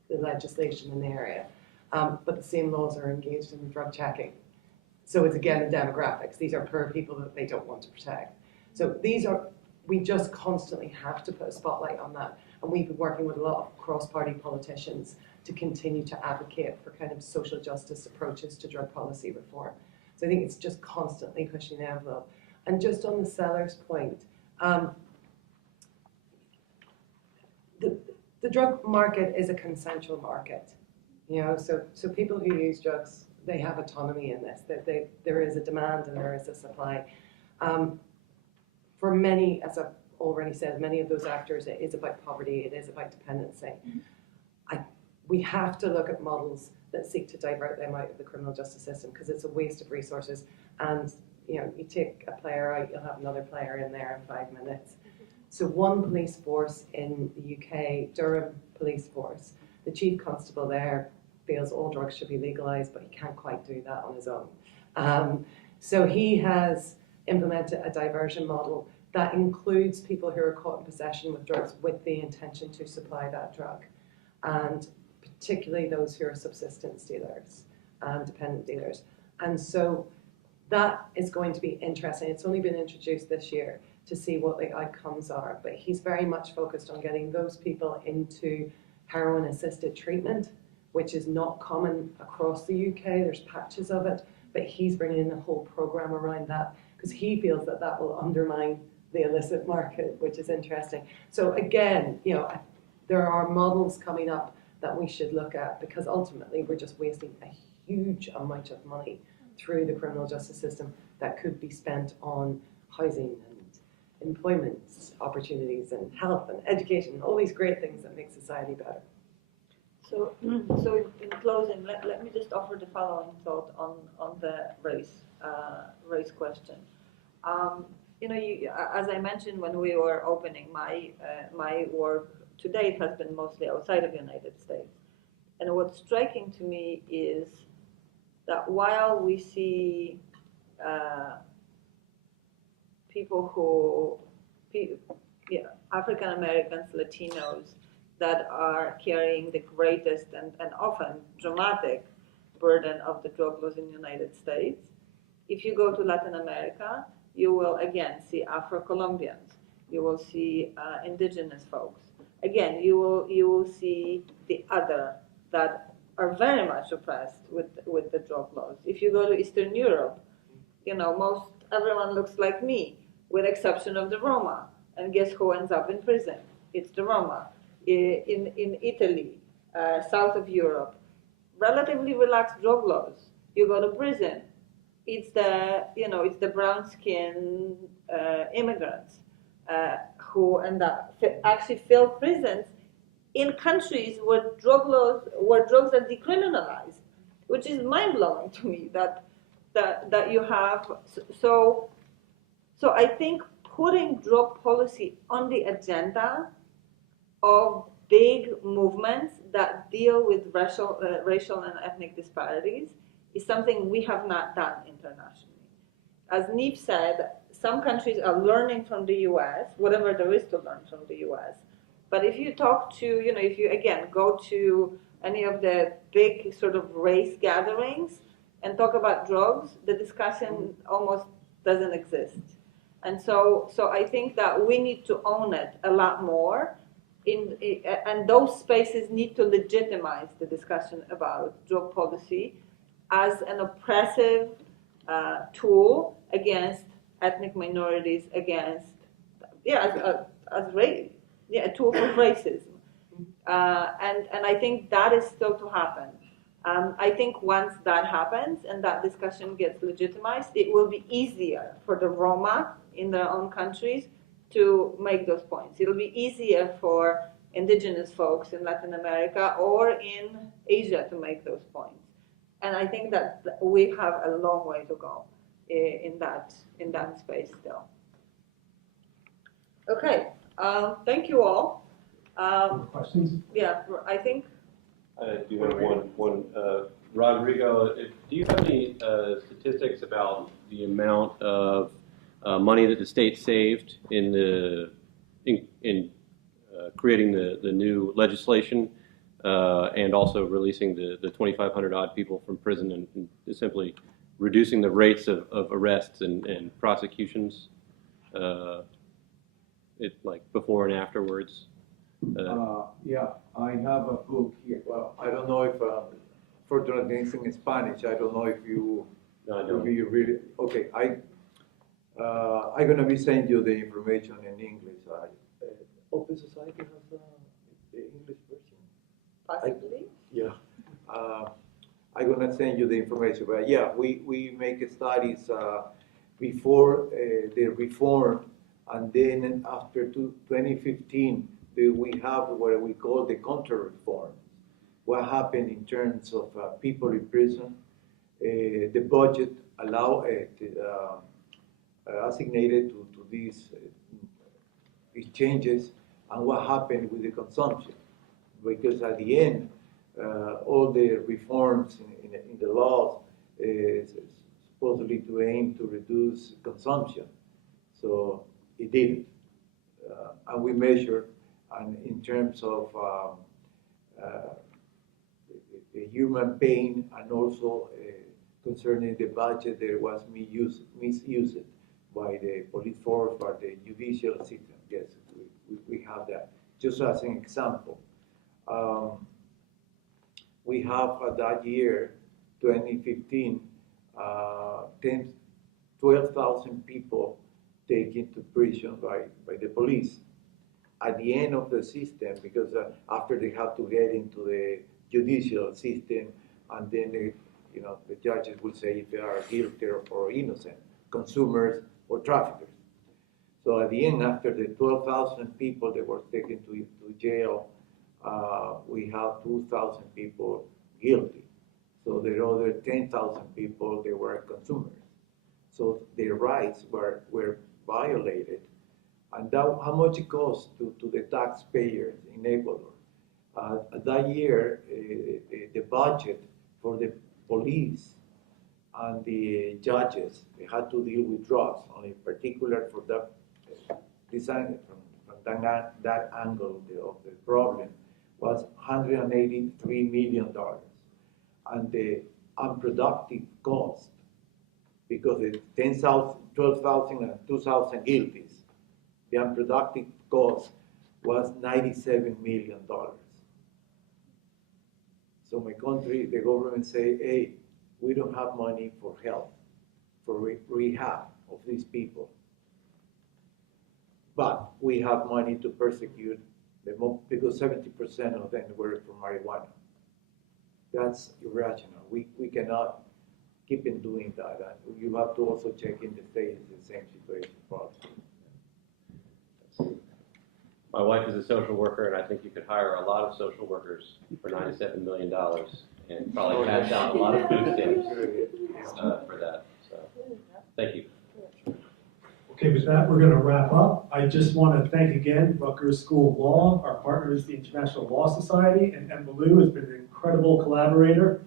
legislation in the area. But the same laws are engaged in drug checking. So it's again the demographics. These are poor people that they don't want to protect. So we just constantly have to put a spotlight on that. And we've been working with a lot of cross-party politicians to continue to advocate for kind of social justice approaches to drug policy reform. So I think it's just constantly pushing the envelope. And just on the seller's point, the drug market is a consensual market. You know, so people who use drugs, they have autonomy in this. There is a demand and there is a supply. For many, as I've already said, many of those actors, it is about poverty, it is about dependency. We have to look at models that seek to divert them out of the criminal justice system because it's a waste of resources. And you know, you take a player out, you'll have another player in there in 5 minutes. So one police force in the UK, Durham Police Force, the chief constable there feels all drugs should be legalised, but he can't quite do that on his own. So he has implemented a diversion model that includes people who are caught in possession with drugs with the intention to supply that drug, and particularly those who are subsistence dealers and dependent dealers. And so that is going to be interesting. It's only been introduced this year to see what the outcomes are, but he's very much focused on getting those people into heroin-assisted treatment, which is not common across the UK. There's patches of it, but he's bringing in a whole program around that because he feels that that will undermine the illicit market, which is interesting. So again, you know, there are models coming up that we should look at because ultimately we're just wasting a huge amount of money through the criminal justice system that could be spent on housing and employment opportunities and health and education, all these great things that make society better. So in closing, let me just offer the following thought on the race question. You know, as I mentioned when we were opening, my work to date has been mostly outside of the United States. And what's striking to me is that while we see African Americans, Latinos, that are carrying the greatest and often dramatic burden of the drug laws in the United States. If you go to Latin America, you will again see Afro-Colombians. You will see indigenous folks. Again, you will see the other that are very much oppressed with the drug laws. If you go to Eastern Europe, most everyone looks like me, with exception of the Roma. And guess who ends up in prison? It's the Roma. In Italy, south of Europe, relatively relaxed drug laws. You go to prison. It's the brown-skinned immigrants who end up actually fill prisons in countries where drugs are decriminalized, which is mind-blowing to me that you have. So I think putting drug policy on the agenda of big movements that deal with racial and ethnic disparities is something we have not done internationally. As Neve said, some countries are learning from the US, whatever there is to learn from the US. But if you talk to, if you, again, go to any of the big sort of race gatherings and talk about drugs, the discussion almost doesn't exist. And so I think that we need to own it a lot more. And those spaces need to legitimize the discussion about drug policy as an oppressive tool against ethnic minorities, against, a tool for racism. And I think that is still to happen. I think once that happens and that discussion gets legitimized, it will be easier for the Roma in their own countries to make those points. It'll be easier for indigenous folks in Latin America or in Asia to make those points. And I think that we have a long way to go in that space still. Okay, thank you all. Questions? Yeah, I think. I do have one. Rodrigo, do you have any statistics about the amount of money that the state saved in creating the new legislation and also releasing the 2,500 odd people from prison and simply reducing the rates of arrests and prosecutions, like before and afterwards? Yeah, I have a book here. Well, I don't know if for translation in Spanish. I don't know if you will be really okay. I'm gonna be sending you the information in English. Open Society has the English version. Possibly. Yeah. I'm gonna send you the information. But yeah, we make studies before the reform, and then after 2015. We have what we call the counter-reform. What happened in terms of people in prison, the budget assignated to these changes, and what happened with the consumption. Because at the end, all the reforms in the laws is supposedly to aim to reduce consumption. So it didn't. And we measure. And in terms of the human pain and also concerning the budget, there was misuse by the police force, by the judicial system. Yes, we have that. Just as an example, we have that year, 2015, 12,000 people taken to prison by the police. At the end of the system, because after they have to get into the judicial system, and then the judges will say if they are guilty or innocent, consumers or traffickers. So at the end, after the 12,000 people that were taken to jail, we have 2,000 people guilty. So the other 10,000 people, they were consumers. So their rights were violated. And how much it costs to the taxpayers in Ecuador? That year, the budget for the police and the judges, they had to deal with drugs, only in particular for that design from that angle of the problem, was $183 million. And the unproductive cost, because the 10,000, 12,000, and 2,000 guilties, the unproductive cost was $97 million. So my country, the government say, hey, we don't have money for health. for rehab of these people. But we have money to persecute because 70% of them were for marijuana. That's irrational. We cannot keep in doing that. And you have to also check in the state, it's the same situation probably. My wife is a social worker, and I think you could hire a lot of social workers for $97 million and probably pass out a lot of food stamps for that. So, thank you. Okay, with that, we're going to wrap up. I just want to thank again Rutgers School of Law, our partners, the International Law Society, and Ballou has been an incredible collaborator.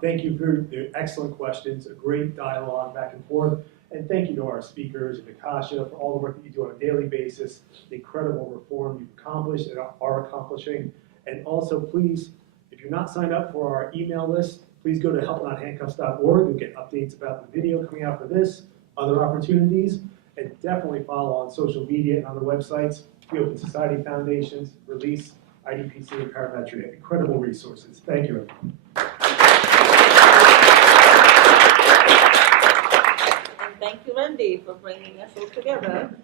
Thank you for the excellent questions, a great dialogue back and forth. And thank you to our speakers and Natasha for all the work that you do on a daily basis, the incredible reform you've accomplished and are accomplishing. And also, please, if you're not signed up for our email list, please go to helpnothandcuffs.org. You'll get updates about the video coming out for this, other opportunities, and definitely follow on social media and on the websites, the Open Society Foundations, Release, IDPC, and Parametria. Incredible resources. Thank you, everyone. And thank you, Randy, for bringing us all together.